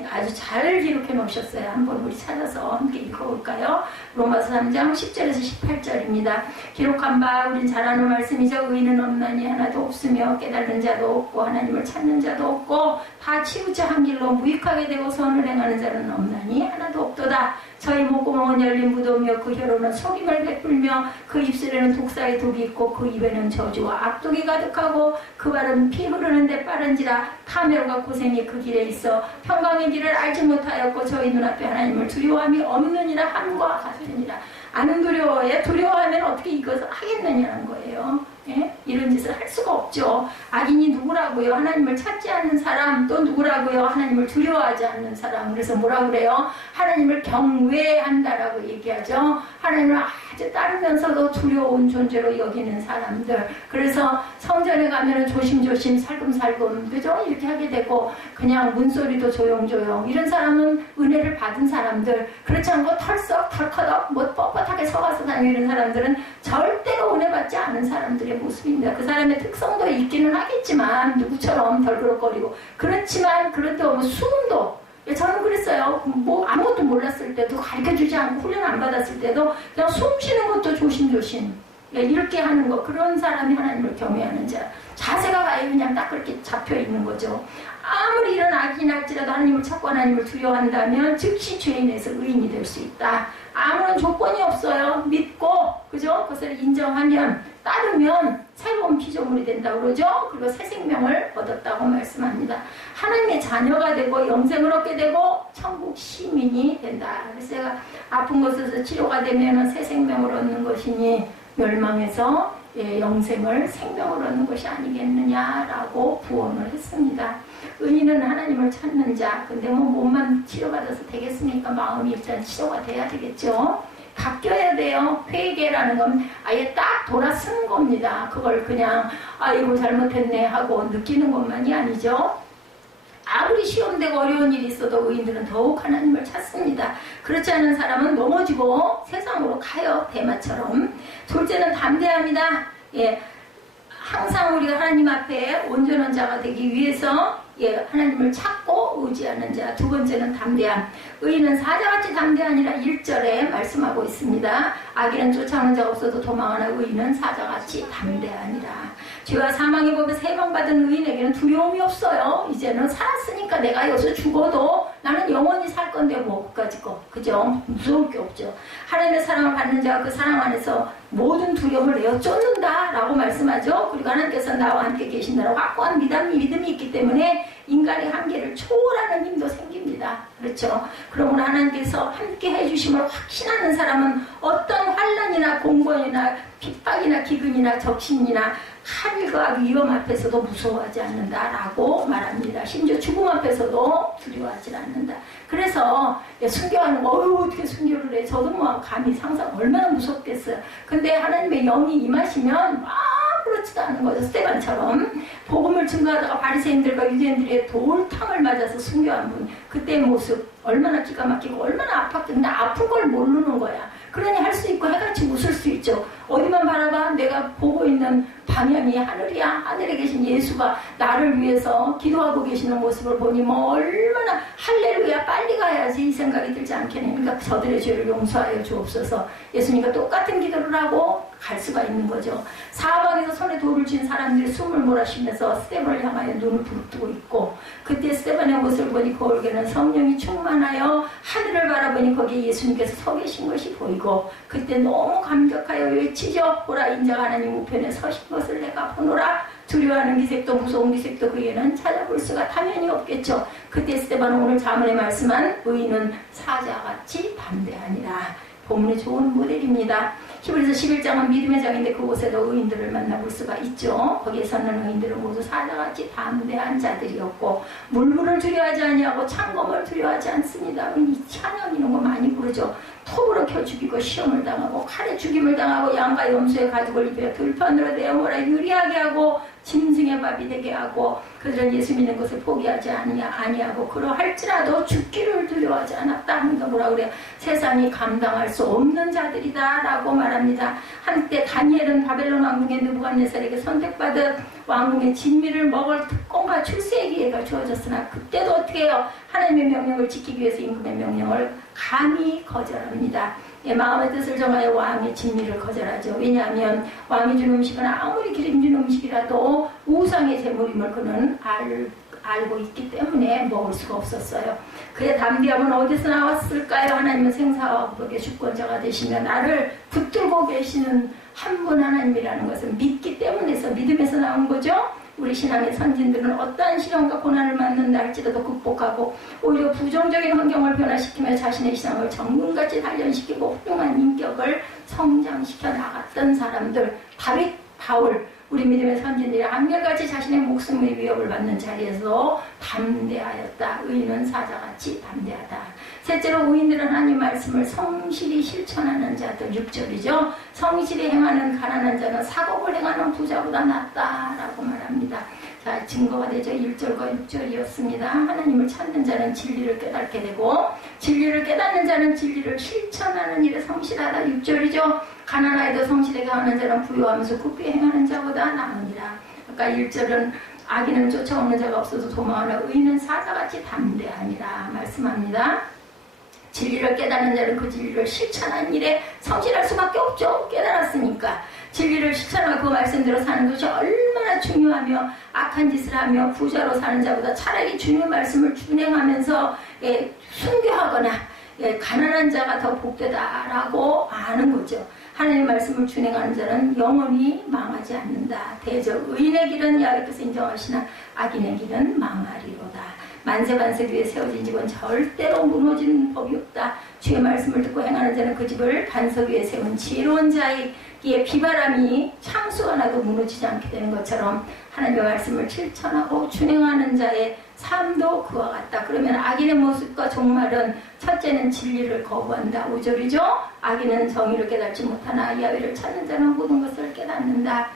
아주 잘 기록해 놓으셨어요. 한번 우리 찾아서 함께 읽어볼까요? 로마서 3장 10절에서 18절입니다. 기록한 바 우린 잘 아는 말씀이죠. 의인은 없나니 하나도 없으며 깨달는 자도 없고 하나님을 찾는 자도 없고 다 치우쳐 한 길로 무익하게 되고 선을 행하는 자는 없나니 하나도 없도다. 저희 목구멍은 열린 무덤이요 그 혀로는 속임을 베풀며 그 입술에는 독사의 독이 있고 그 입에는 저주와 악독이 가득하고 그 발은 피 흐르는데 빠른지라 탐욕과 고생이 그 길에 있어 평강의 길을 알지 못하였고 저희 눈앞에 하나님을 두려워함이 없느니라 함과 같으니라. 아는 두려워해. 두려워하면 어떻게 이것을 하겠느냐는 거예요. 예? 이런 짓을 할 수가 없죠. 악인이 누구라고요? 하나님을 찾지 않는 사람. 또 누구라고요? 하나님을 두려워하지 않는 사람. 그래서 뭐라 그래요? 하나님을 경외한다라고 얘기하죠. 하나님을 아주 따르면서도 두려운 존재로 여기는 사람들. 그래서 성전에 가면은 조심조심 살금살금 그죠? 이렇게 하게 되고 그냥 문소리도 조용조용. 이런 사람은 은혜를 받은 사람들. 그렇지 않고 털썩 털커덕 뭐 뻣뻣하게 서가서 다니는 사람들은 절대로 은혜 받지 않은 사람들의 모습입니다. 그 사람의 특성도 있기는 하겠지만 누구처럼 덜그럭거리고 그렇지만 그런데 보면 숨도 저는 그랬어요. 뭐 아무것도 몰랐을 때도 가르쳐주지 않고 훈련 안 받았을 때도 그냥 숨 쉬는 것도 조심조심 이렇게 하는 거. 그런 사람이 하나님을 경외하는 자. 자세가 아예 그냥 딱 그렇게 잡혀 있는 거죠. 아무리 이런 악이 날지라도 하나님을 찾고 하나님을 두려워한다면 즉시 죄인에서 의인이 될 수 있다. 아무런 조건이 없어요. 믿고 그죠? 그것을 인정하면 따르면 새로운 피조물이 된다고 그러죠. 그리고 새 생명을 얻었다고 말씀합니다. 하나님의 자녀가 되고 영생을 얻게 되고 천국 시민이 된다. 그래서 제가 아픈 곳에서 치료가 되면 새 생명을 얻는 것이니 멸망에서 영생을 생명을 얻는 것이 아니겠느냐라고 부언을 했습니다. 의인은 하나님을 찾는 자. 근데 뭐 몸만 치료받아서 되겠습니까? 마음이 일단 치료가 돼야 되겠죠. 바뀌어야 돼요. 회개라는 건 아예 딱 돌아서는 겁니다. 그걸 그냥 아이고 잘못했네 하고 느끼는 것만이 아니죠. 아무리 시험되고 어려운 일이 있어도 의인들은 더욱 하나님을 찾습니다. 그렇지 않은 사람은 넘어지고 세상으로 가요. 대마처럼. 둘째는 담대합니다. 항상 우리가 하나님 앞에 온전한 자가 되기 위해서 하나님을 찾고 의지하는 자. 두 번째는 담대함. 의인은 사자같이 담대하니라 1절에 말씀하고 있습니다. 악인은 쫓아오는 자가 없어도 도망하나 의인은 사자같이 담대하니라. 죄와 사망의 법에 세방받은 의인에게는 두려움이 없어요. 이제는 살았으니까 내가 여기서 죽어도 나는 영원히 살 건데 뭐 그까짓 거. 그죠? 무서울 게 없죠. 하나님의 사랑을 받는 자가 그 사랑 안에서 모든 두려움을 내어 쫓는다 라고 말씀하죠. 그리고 하나님께서 나와 함께 계신다라고 확고한 믿음이 있기 때문에 인간의 한계를 초월하는 힘도 생깁니다. 그렇죠? 그러므로 하나님께서 함께 해주심을 확신하는 사람은 어떤 환난이나 공고이나 핍박이나 기근이나 적신이나 칼과 위험 앞에서도 무서워하지 않는다라고 말합니다. 심지어 죽음 앞에서도 두려워하지 않는다. 그래서 순교하는 거 어떻게 순교를 해? 저도 뭐 감히 상상 얼마나 무섭겠어요. 근데 하나님의 영이 임하시면 그렇지도 않은 거죠. 스데반처럼 복음을 증거하다가 바리새인들과 유대인들의 돌탕을 맞아서 순교한 분. 그때의 모습 얼마나 기가 막히고 얼마나 아팠겠는데 근데 아픈 걸 모르는 거야. 그러니 할 수 있고 해같이 웃을 수 있죠. 어디만 바라봐. 내가 보고 있는 방향이 하늘이야. 하늘에 계신 예수가 나를 위해서 기도하고 계시는 모습을 보니 뭐 얼마나 할렐루야 빨리 가야지 이 생각이 들지 않겠네. 그러니까 저들의 죄를 용서하여 주옵소서. 예수님과 똑같은 기도를 하고 갈 수가 있는 거죠. 사방에서 손에 돌을 쥔 사람들이 숨을 몰아쉬면서 스데반을 향하여 눈을 부릅뜨고 있고 그때 스데반의 모습을 보니 거울에는 성령이 충만하여 하늘을 바라보니 거기에 예수님께서 서 계신 것이 보이고 그때 너무 감격하여 외치죠. 보라 인자가 하나님 우편에 서신 것을 내가 보노라. 두려워하는 기색도 무서운 기색도 그에게는 찾아볼 수가 당연히 없겠죠. 그때 스데반은 오늘 자문에 말씀한 의인은 사자같이 담대하니라. 본문의 좋은 모델입니다. 히브리서 11장은 믿음의 장인데 그곳에도 의인들을 만나볼 수가 있죠. 거기에서는 의인들은 모두 사자같이 담대한 자들이었고 물불을 두려워하지 아니하고 창검을 두려워하지 않습니다. 이 찬양 이런 거 많이 부르죠. 톱으로 켜 죽이고 시험을 당하고 칼에 죽임을 당하고 양과 염소의 가죽을 입혀 들판으로 내어모라 유리하게 하고 짐승의 밥이 되게 하고 그들은 예수 믿는 것을 포기하지 아니하고 그러할지라도 죽기를 두려워하지 않았다 하니까 뭐라 그래요? 세상이 감당할 수 없는 자들이다 라고 말합니다. 한때 다니엘은 바벨론 왕궁의 느부갓네살에게 선택받은 왕궁의 진미를 먹을 특권과 출세의 기회가 주어졌으나 그때도 어떻게 해요? 하나님의 명령을 지키기 위해서 임금의 명령을 감히 거절합니다. 마음의 뜻을 정하여 왕의 진미를 거절하죠. 왜냐하면 왕이 준 음식은 아무리 기름진 음식이라도 우상의 제물임을 그는 알고 있기 때문에 먹을 수가 없었어요. 그의 담대함은 어디서 나왔을까요? 하나님은 생사와 복의 주권자가 되시며 나를 붙들고 계시는 한 분 하나님이라는 것을 믿기 때문에서 믿음에서 나온 거죠. 우리 신앙의 선진들은 어떠한 시련과 고난을 만난다 할지라도 극복하고 오히려 부정적인 환경을 변화시키며 자신의 신앙을 정금같이 단련시키고 훌륭한 인격을 성장시켜 나갔던 사람들, 다윗, 바울, 우리 믿음의 선진들이 한결같이 자신의 목숨의 위협을 받는 자리에서 담대하였다. 의인은 사자같이 담대하다. 셋째로 의인들은 하나님 말씀을 성실히 실천하는 자들 6절이죠. 성실히 행하는 가난한 자는 사곡을 행하는 부자보다 낫다라고 말합니다. 자, 증거가 되죠. 1절과 6절이었습니다. 하나님을 찾는 자는 진리를 깨닫게 되고 진리를 깨닫는 자는 진리를 실천하는 일에 성실하다. 6절이죠. 가난하여도 성실하게 하는 자는 부유하면서 굽게 행하는 자보다 나으니라. 아까 1절은 악인은 쫓아오는 자가 없어서 도망하나 의인은 사자같이 담대하니라 말씀합니다. 진리를 깨닫는 자는 그 진리를 실천하는 일에 성실할 수밖에 없죠. 깨달았으니까. 진리를 실천하고 그 말씀대로 사는 것이 얼마나 중요하며 악한 짓을 하며 부자로 사는 자보다 차라리 주님의 말씀을 준행하면서 순교하거나 가난한 자가 더 복되다라고 아는 거죠. 하나님의 말씀을 준행하는 자는 영원히 망하지 않는다. 대저 의인의 길은 야훼께서 인정하시나 악인의 길은 망하리로다. 만세반세 위에 세워진 집은 절대로 무너지는 법이 없다. 주의 말씀을 듣고 행하는 자는 그 집을 반석 위에 세운 지혜로운 자에게 비바람이 창수가 나도 무너지지 않게 되는 것처럼 하나님의 말씀을 실천하고 준행하는 자의 삶도 그와 같다. 그러면 악인의 모습과 종말은 첫째는 진리를 거부한다. 5절이죠. 악인은 정의를 깨닫지 못하나 야훼를 찾는 자는 모든 것을 깨닫는다.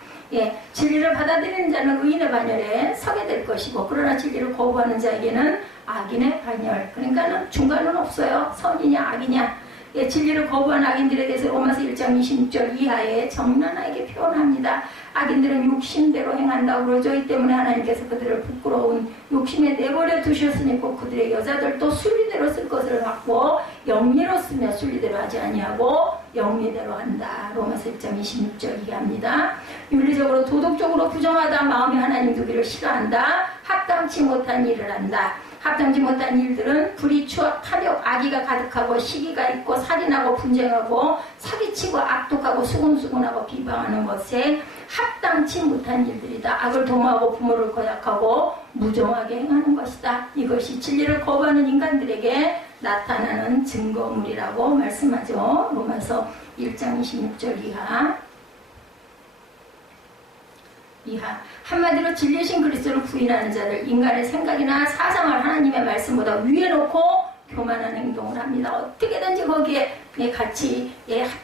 진리를 받아들이는 자는 의인의 반열에 서게 될 것이고 그러나 진리를 거부하는 자에게는 악인의 반열. 그러니까는 중간은 없어요. 선이냐 악이냐. 진리를 거부한 악인들에 대해서 로마서 1장 26절 이하에 정난하게 표현합니다. 악인들은 욕심대로 행한다고 그러죠. 이 때문에 하나님께서 그들을 부끄러운 욕심에 내버려 두셨으니 꼭 그들의 여자들도 순리대로 쓸 것을 갖고 영리로 쓰며 순리대로 하지 아니하고 영리대로 한다. 로마서 1장 26절 얘기합니다. 윤리적으로 도덕적으로 부정하다. 마음이 하나님 두기를 싫어한다. 합당치 못한 일을 한다. 합당치 못한 일들은 불의, 추악, 탐욕, 악의가 가득하고 시기가 있고 살인하고 분쟁하고 사기치고 악독하고 수군수군하고 비방하는 것에 합당치 못한 일들이다. 악을 도모하고 부모를 거역하고 무정하게 행하는 것이다. 이것이 진리를 거부하는 인간들에게 나타나는 증거물이라고 말씀하죠. 로마서 1장 26절 이하. 한마디로 진리신 그리스도를 부인하는 자들, 인간의 생각이나 사상을 하나님의 말씀보다 위에 놓고 교만한 행동을 합니다. 어떻게든지 거기에 같이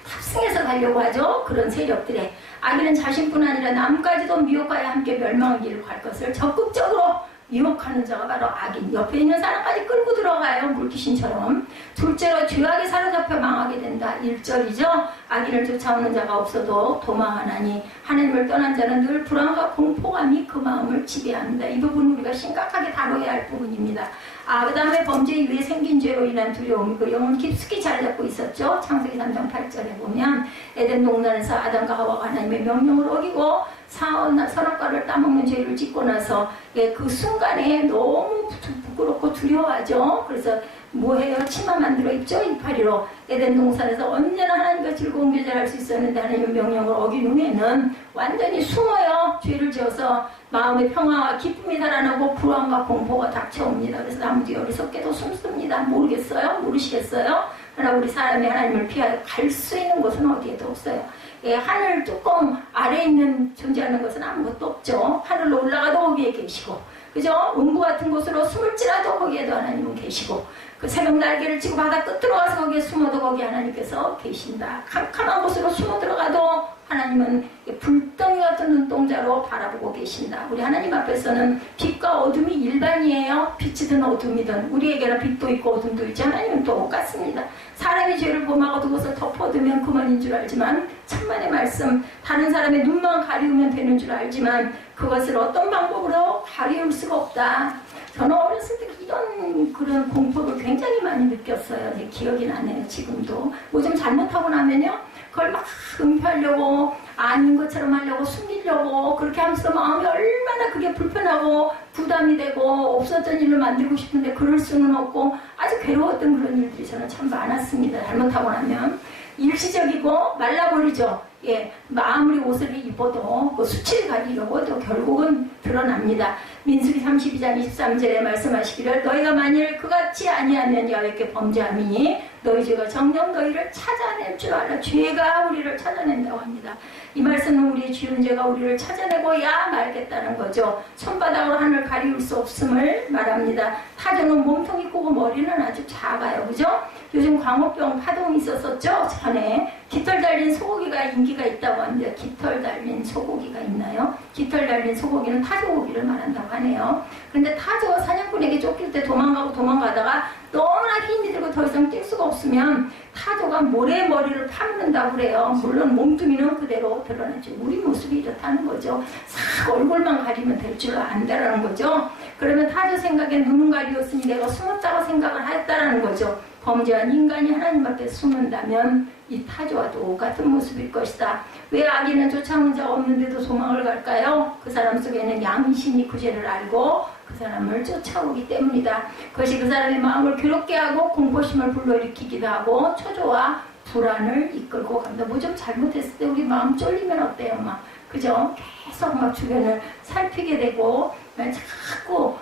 탑승해서 가려고 하죠. 그런 세력들의 악인은 자신뿐 아니라 남까지도 미혹하여 함께 멸망의 길을 갈 것을 적극적으로 미혹하는 자가 바로 악인. 옆에 있는 사람까지 끌고 들어가요. 물귀신처럼. 둘째로 죄악에 사로잡혀 망하게 된다. 1절이죠. 악인을 쫓아오는 자가 없어도 도망하나니 하나님을 떠난 자는 늘 불안과 공포감이 그 마음을 지배합니다. 이 부분은 우리가 심각하게 다뤄야 할 부분입니다. 아담의 범죄 이후에 생긴 죄로 인한 두려움이 그 영혼 깊숙이 자리 잡고 있었죠. 창세기 3장 8절에 보면 에덴 동산에서 아담과 하와가 하나님의 명령을 어기고 선악과를 따먹는 죄를 짓고 나서 그 순간에 너무 부끄럽고 두려워하죠. 그래서 뭐해요? 치마 만들어 입죠. 이파리로. 에덴 동산에서 언제나 하나님과 즐거운 교제를 할 수 있었는데 하나님의 명령을 어긴 후에는 완전히 숨어요. 죄를 지어서 마음의 평화와 기쁨이 달아나고 불안과 공포가 닥쳐옵니다. 그래서 나무 뒤에 어리석게도 숨습니다. 모르겠어요? 모르시겠어요? 그러나 우리 사람이 하나님을 피하여 갈 수 있는 곳은 어디에도 없어요. 하늘 뚜껑 아래에 있는 존재하는 것은 아무것도 없죠. 하늘로 올라가도 거기에 계시고, 그죠? 음부 같은 곳으로 숨을지라도 거기에도 하나님은 계시고, 그 새벽 날개를 치고 바다 끝으로 가서 거기에 숨어도 거기 하나님께서 계신다. 캄캄한 곳으로 숨어 들어가도 하나님은 불덩이 같은 눈동자로 바라보고 계신다. 우리 하나님 앞에서는 빛과 어둠이 일반이에요. 빛이든 어둠이든 우리에게는 빛도 있고 어둠도 있지. 하나님은 똑같습니다. 사람이 죄를 범하고 그것을 덮어두면 그만인 줄 알지만 천만의 말씀, 다른 사람의 눈만 가리우면 되는 줄 알지만 그것을 어떤 방법으로 가리울 수가 없다. 저는 어렸을 때 이런 그런 공포를 굉장히 많이 느꼈어요. 기억이 나네요. 지금도. 뭐 좀 잘못하고 나면요, 그걸 막 은폐하려고, 아닌 것처럼 하려고, 숨기려고, 그렇게 하면서 마음이 얼마나 그게 불편하고 부담이 되고 없었던 일을 만들고 싶은데 그럴 수는 없고 아주 괴로웠던 그런 일들이 저는 참 많았습니다. 잘못하고 나면 일시적이고 말라버리죠. 예, 아무리 옷을 입어도 그 수치를 가리려고 또 결국은 드러납니다. 민수기 32장 23절에 말씀하시기를 너희가 만일 그같이 아니하면 야훼께 범죄함이니 너희 죄가 정녕 너희를 찾아낼 줄 알아. 죄가 우리를 찾아낸다고 합니다. 이 말씀은 우리의 지은 죄가 우리를 찾아내고야 말겠다는 거죠. 손바닥으로 하늘 가리울 수 없음을 말합니다. 타조는 몸통이 크고 머리는 아주 작아요. 그죠? 요즘 광우병 파동이 있었었죠? 전에 깃털 달린 소고기가 인기가 있다고 하는데 깃털 달린 소고기가 있나요? 깃털 달린 소고기는 타조고기를 말한다고 하네요. 그런데 타조가 사냥꾼에게 쫓길 때 도망가다가 너무나 힘이 들고 더 이상 뛸 수가 없으면 타조가 모래 머리를 파묻는다고 그래요. 물론 몸뚱이는 그대로 드러나죠. 우리 모습이 이렇다는 거죠. 싹 얼굴만 가리면 될 줄 안다라는 거죠. 그러면 타조 생각에 눈은 가리웠으니 내가 숨었다고 생각을 했다라는 거죠. 범죄한 인간이 하나님 앞에 숨는다면 이 타조와 똑같은 모습일 것이다. 왜 악인은 쫓아오는 자가 없는데도 소망을 갈까요? 그 사람 속에는 양심이 그 죄를 알고 그 사람을 쫓아오기 때문이다. 그것이 그 사람의 마음을 괴롭게 하고 공포심을 불러일으키기도 하고 초조와 불안을 이끌고 간다. 뭐 좀 잘못했을 때 우리 마음 쫄리면 어때요? 막 그죠? 계속 막 주변을 살피게 되고 자꾸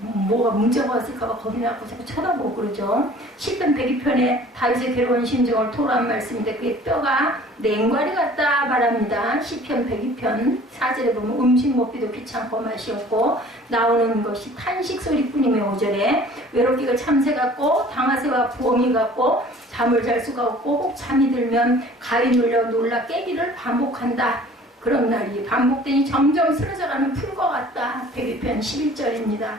뭐가 문제가 왔을까봐 겁이 나고 자꾸 쳐다보고 그러죠. 시편 102편에 다윗의 괴로운 심정을 토로한 말씀인데 그게 뼈가 냉과리 같다 말합니다. 시편 102편 4절에 보면 음식 먹기도 귀찮고 맛이 없고 나오는 것이 탄식 소리뿐이며 5절에 외롭기가 참새 같고 당하새와 부엉이 같고 잠을 잘 수가 없고 꼭 잠이 들면 가위 눌려 놀라 깨기를 반복한다. 그런 날이 반복되니 점점 쓰러져가는 풀과 같다. 102편 11절입니다.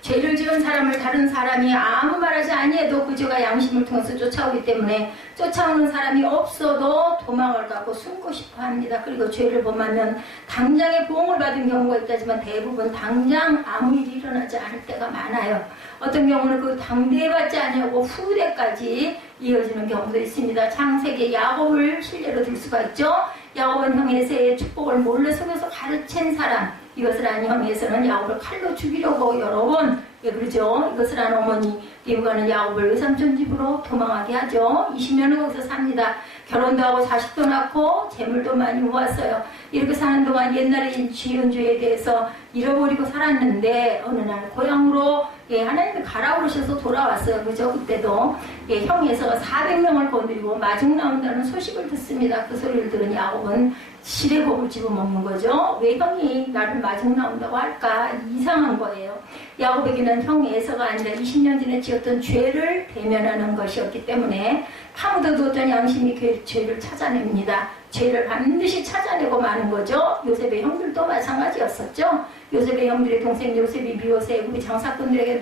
죄를 지은 사람을 다른 사람이 아무 말하지 아니해도 그 죄가 양심을 통해서 쫓아오기 때문에 쫓아오는 사람이 없어도 도망을 가고 숨고 싶어 합니다. 그리고 죄를 범하면 당장의 보응을 받은 경우가 있다지만 대부분 당장 아무 일이 일어나지 않을 때가 많아요. 어떤 경우는 그 당대받지 아니하고 후대까지 이어지는 경우도 있습니다. 창세기 야곱을 실례로 들 수가 있죠. 야곱은 형 에서의 축복을 몰래 속여서 가르친 사람. 이것을 아는 형 에서는 야곱을 칼로 죽이려고 여러 번 그러죠. 이것을 아는 어머니 리브가는 야곱을 외삼촌 집으로 도망하게 하죠. 20년을 거기서 삽니다. 결혼도 하고 자식도 낳고 재물도 많이 모았어요. 이렇게 사는 동안 옛날에 지은 죄에 대해서 잃어버리고 살았는데 어느 날 고향으로 하나님이 갈아오르셔서 돌아왔어요. 그죠? 그때도 형 에서가 400명을 거느리고 마중 나온다는 소식을 듣습니다. 그 소리를 들은 야곱은 실에 겁을 집어먹는 거죠. 왜 형이 나를 마중 나온다고 할까? 이상한 거예요. 야곱에게는 형 에서가 아니라 20년 전에 지었던 죄를 대면하는 것이었기 때문에 파묻어두었던 양심이 죄를 찾아냅니다. 죄를 반드시 찾아내고 마는 거죠. 요셉의 형들도 마찬가지였었죠. 요셉의 형들의 동생 요셉이 미옷의 애굽의 장사꾼들에게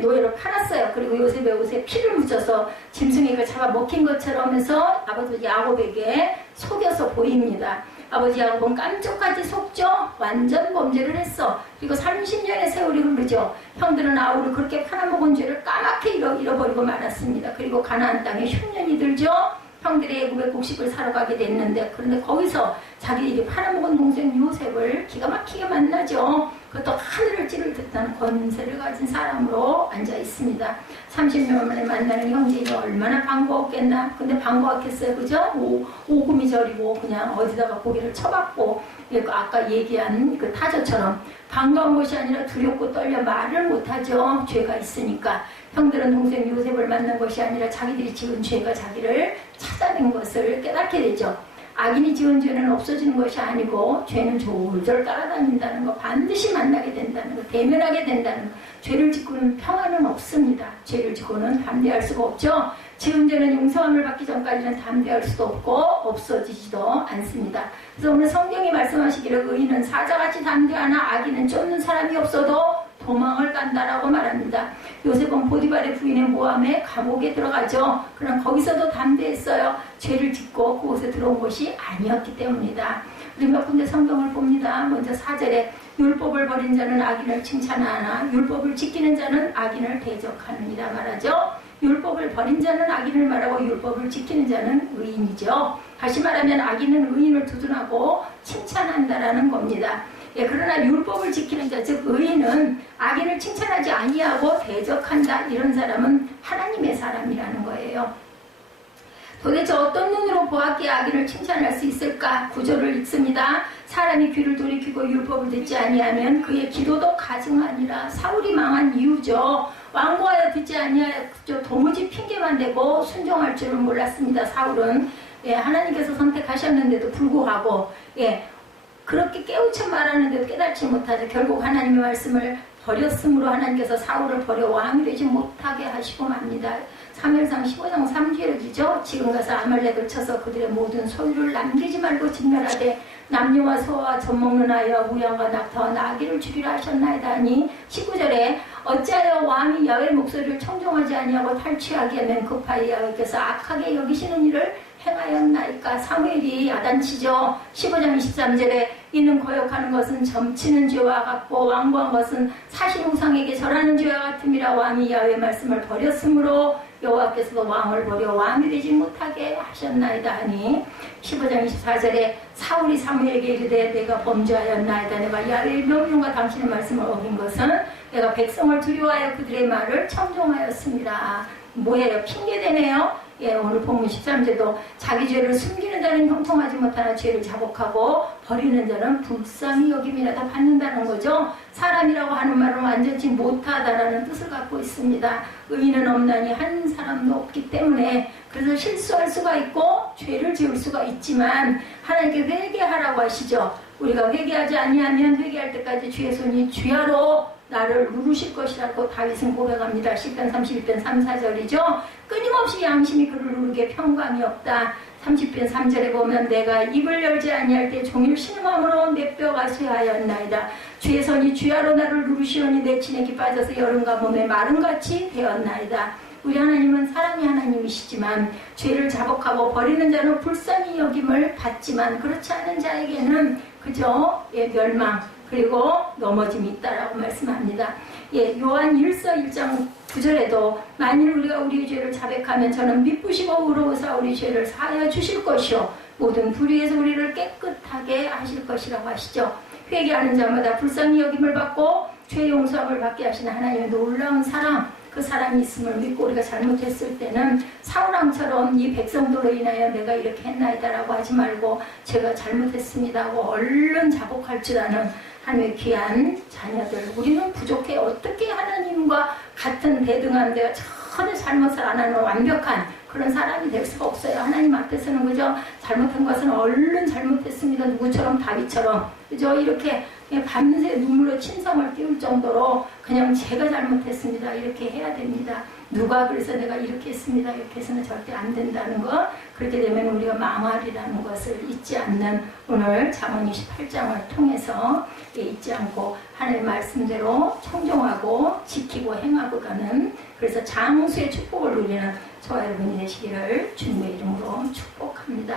노예로 팔았어요. 그리고 요셉의 옷에 피를 묻혀서 짐승에게 잡아 먹힌 것처럼 해서 아버지 야곱에게 속여서 보입니다. 아버지 야곱은 깜짝까지 속죠. 완전 범죄를 했어. 그리고 30년의 세월이 흐르죠. 형들은 아우를 그렇게 팔아먹은 죄를 까맣게 잃어버리고 말았습니다. 그리고 가나안 땅에 흉년이 들죠. 형들이 애굽의 곡식을 사러 가게 됐는데 그런데 거기서 자기들이 팔아먹은 동생 요셉을 기가 막히게 만나죠. 그것도 하늘을 찌를 듯한 권세를 가진 사람으로 앉아 있습니다. 30년 만에 만나는 형제가 얼마나 반가웠겠나. 근데 반가웠겠어요. 그죠? 오금이 저리고 그냥 어디다가 고개를 쳐박고 아까 얘기한 그 타조처럼 반가운 것이 아니라 두렵고 떨려 말을 못하죠. 죄가 있으니까. 형들은 동생 요셉을 만난 것이 아니라 자기들이 지은 죄가 자기를 찾아낸 것을 깨닫게 되죠. 악인이 지은 죄는 없어지는 것이 아니고 죄는 졸졸 따라다닌다는 거, 반드시 만나게 된다는 거, 대면하게 된다는 거. 죄를 짓고는 평안은 없습니다. 죄를 짓고는 담대할 수가 없죠. 지은 죄는 용서함을 받기 전까지는 담대할 수도 없고 없어지지도 않습니다. 그래서 오늘 성경이 말씀하시기를 의인은 사자같이 담대하나 악인은 쫓는 사람이 없어도 도망을 간다라고 말합니다. 요셉은 보디발의 부인의 모함에 감옥에 들어가죠. 그러나 거기서도 담대했어요. 죄를 짓고 그곳에 들어온 것이 아니었기 때문이다. 우리 몇 군데 성경을 봅니다. 먼저 4절에 율법을 버린 자는 악인을 칭찬하나 율법을 지키는 자는 악인을 대적하느니라 말하죠. 율법을 버린 자는 악인을 말하고 율법을 지키는 자는 의인이죠. 다시 말하면 악인은 의인을 두둔하고 칭찬한다라는 겁니다. 예, 그러나 율법을 지키는 자, 즉 의인은 악인을 칭찬하지 아니하고 대적한다. 이런 사람은 하나님의 사람이라는 거예요. 도대체 어떤 눈으로 보았기에 악인을 칭찬할 수 있을까? 9절을 읽습니다. 사람이 귀를 돌이키고 율법을 듣지 아니하면 그의 기도도 가증하니라. 사울이 망한 이유죠. 완고하여 듣지 아니하였죠. 도무지 핑계만 대고 순종할 줄은 몰랐습니다. 사울은 예, 하나님께서 선택하셨는데도 불구하고 예, 그렇게 깨우쳐 말하는데도 깨닫지 못하죠. 결국 하나님의 말씀을 버렸으므로 하나님께서 사울을 버려 왕이 되지 못하게 하시고 맙니다. 사무엘상 15장 3절에 주죠. 지금 가서 아말렉을 쳐서 그들의 모든 소유를 남기지 말고 진멸하되 남녀와 소와 젖먹는 아이와 우양과 낙타와 나귀를 죽이라 하셨나이다 하니 19절에 어찌하여 왕이 야훼의 목소리를 청종하지 아니하고 탈취하기에 맨급하여 야훼께서 악하게 여기시는 일을 행하였나이까. 사무엘이 야단치죠. 15장 23절에 이는 거역하는 것은 점치는 죄와 같고 완고한 것은 사신우상에게 절하는 죄와 같음이라. 왕이 야훼의 말씀을 버렸으므로 여호와께서도 왕을 버려 왕이 되지 못하게 하셨나이다 하니 15장 24절에 사울이 사무엘에게 이르되 내가 범죄하였나이다. 내가 야훼의 명령과 당신의 말씀을 어긴 것은 내가 백성을 두려워하여 그들의 말을 청종하였습니다. 뭐예요? 핑계대네요. 예, 오늘 본문 13절도 자기 죄를 숨기는 자는 형통하지 못하나 죄를 자복하고 버리는 자는 불쌍히 여김이라도 받는다는 거죠. 사람이라고 하는 말은 완전치 못하다라는 뜻을 갖고 있습니다. 의인은 없나니 한 사람도 없기 때문에 그래서 실수할 수가 있고 죄를 지을 수가 있지만 하나님께 회개하라고 하시죠. 우리가 회개하지 아니하면 회개할 때까지 주의 손이 주야로 나를 누르실 것이라고 다윗은 고백합니다. 시편 31편 3, 4절이죠. 끊임없이 양심이 그를 누르게 평강이 없다. 30편 3절에 보면 내가 입을 열지 아니할 때 종일 신음함으로 내 뼈가 쇠하였나이다. 주의 손이 주야로 나를 누르시오니 내 진액이 빠져서 여름과 봄에 마름같이 되었나이다. 우리 하나님은 사랑의 하나님이시지만 죄를 자복하고 버리는 자는 불쌍히 여김을 받지만 그렇지 않은 자에게는 그저 멸망 그리고 넘어짐이 있다라고 말씀합니다. 예, 요한 1서 1장 9절에도 만일 우리가 우리의 죄를 자백하면 저는 미쁘시고 의로우사 우리 죄를 사하여 주실 것이요 모든 불의에서 우리를 깨끗하게 하실 것이라고 하시죠. 회개하는 자마다 불쌍히 여김을 받고 죄 용서함을 받게 하시는 하나님의 놀라운 사랑, 그 사랑이 있음을 믿고 우리가 잘못했을 때는 사울왕처럼 이 백성들로 인하여 내가 이렇게 했나이다라고 하지 말고 제가 잘못했습니다 하고 얼른 자복할 줄 아는 하나님의 귀한 자녀들. 우리는 부족해. 어떻게 하나님과 같은 대등한 내가 전혀 잘못을 안 하는 완벽한 그런 사람이 될 수가 없어요. 하나님 앞에서는 그저 잘못한 것은 얼른 잘못했습니다. 누구처럼 다윗처럼 그저 이렇게 밤새 눈물로 침상을 띄울 정도로 그냥 제가 잘못했습니다. 이렇게 해야 됩니다. 누가 그래서 내가 이렇게 했습니다. 이렇게 해서는 절대 안 된다는 것. 그렇게 되면 우리가 망할이라는 것을 잊지 않는 오늘 잠언 28장을 통해서 잊지 않고 하나님의 말씀대로 청종하고 지키고 행하고 가는 그래서 장수의 축복을 누리는 저와 여러분이 되시기를 주님의 이름으로 축복합니다.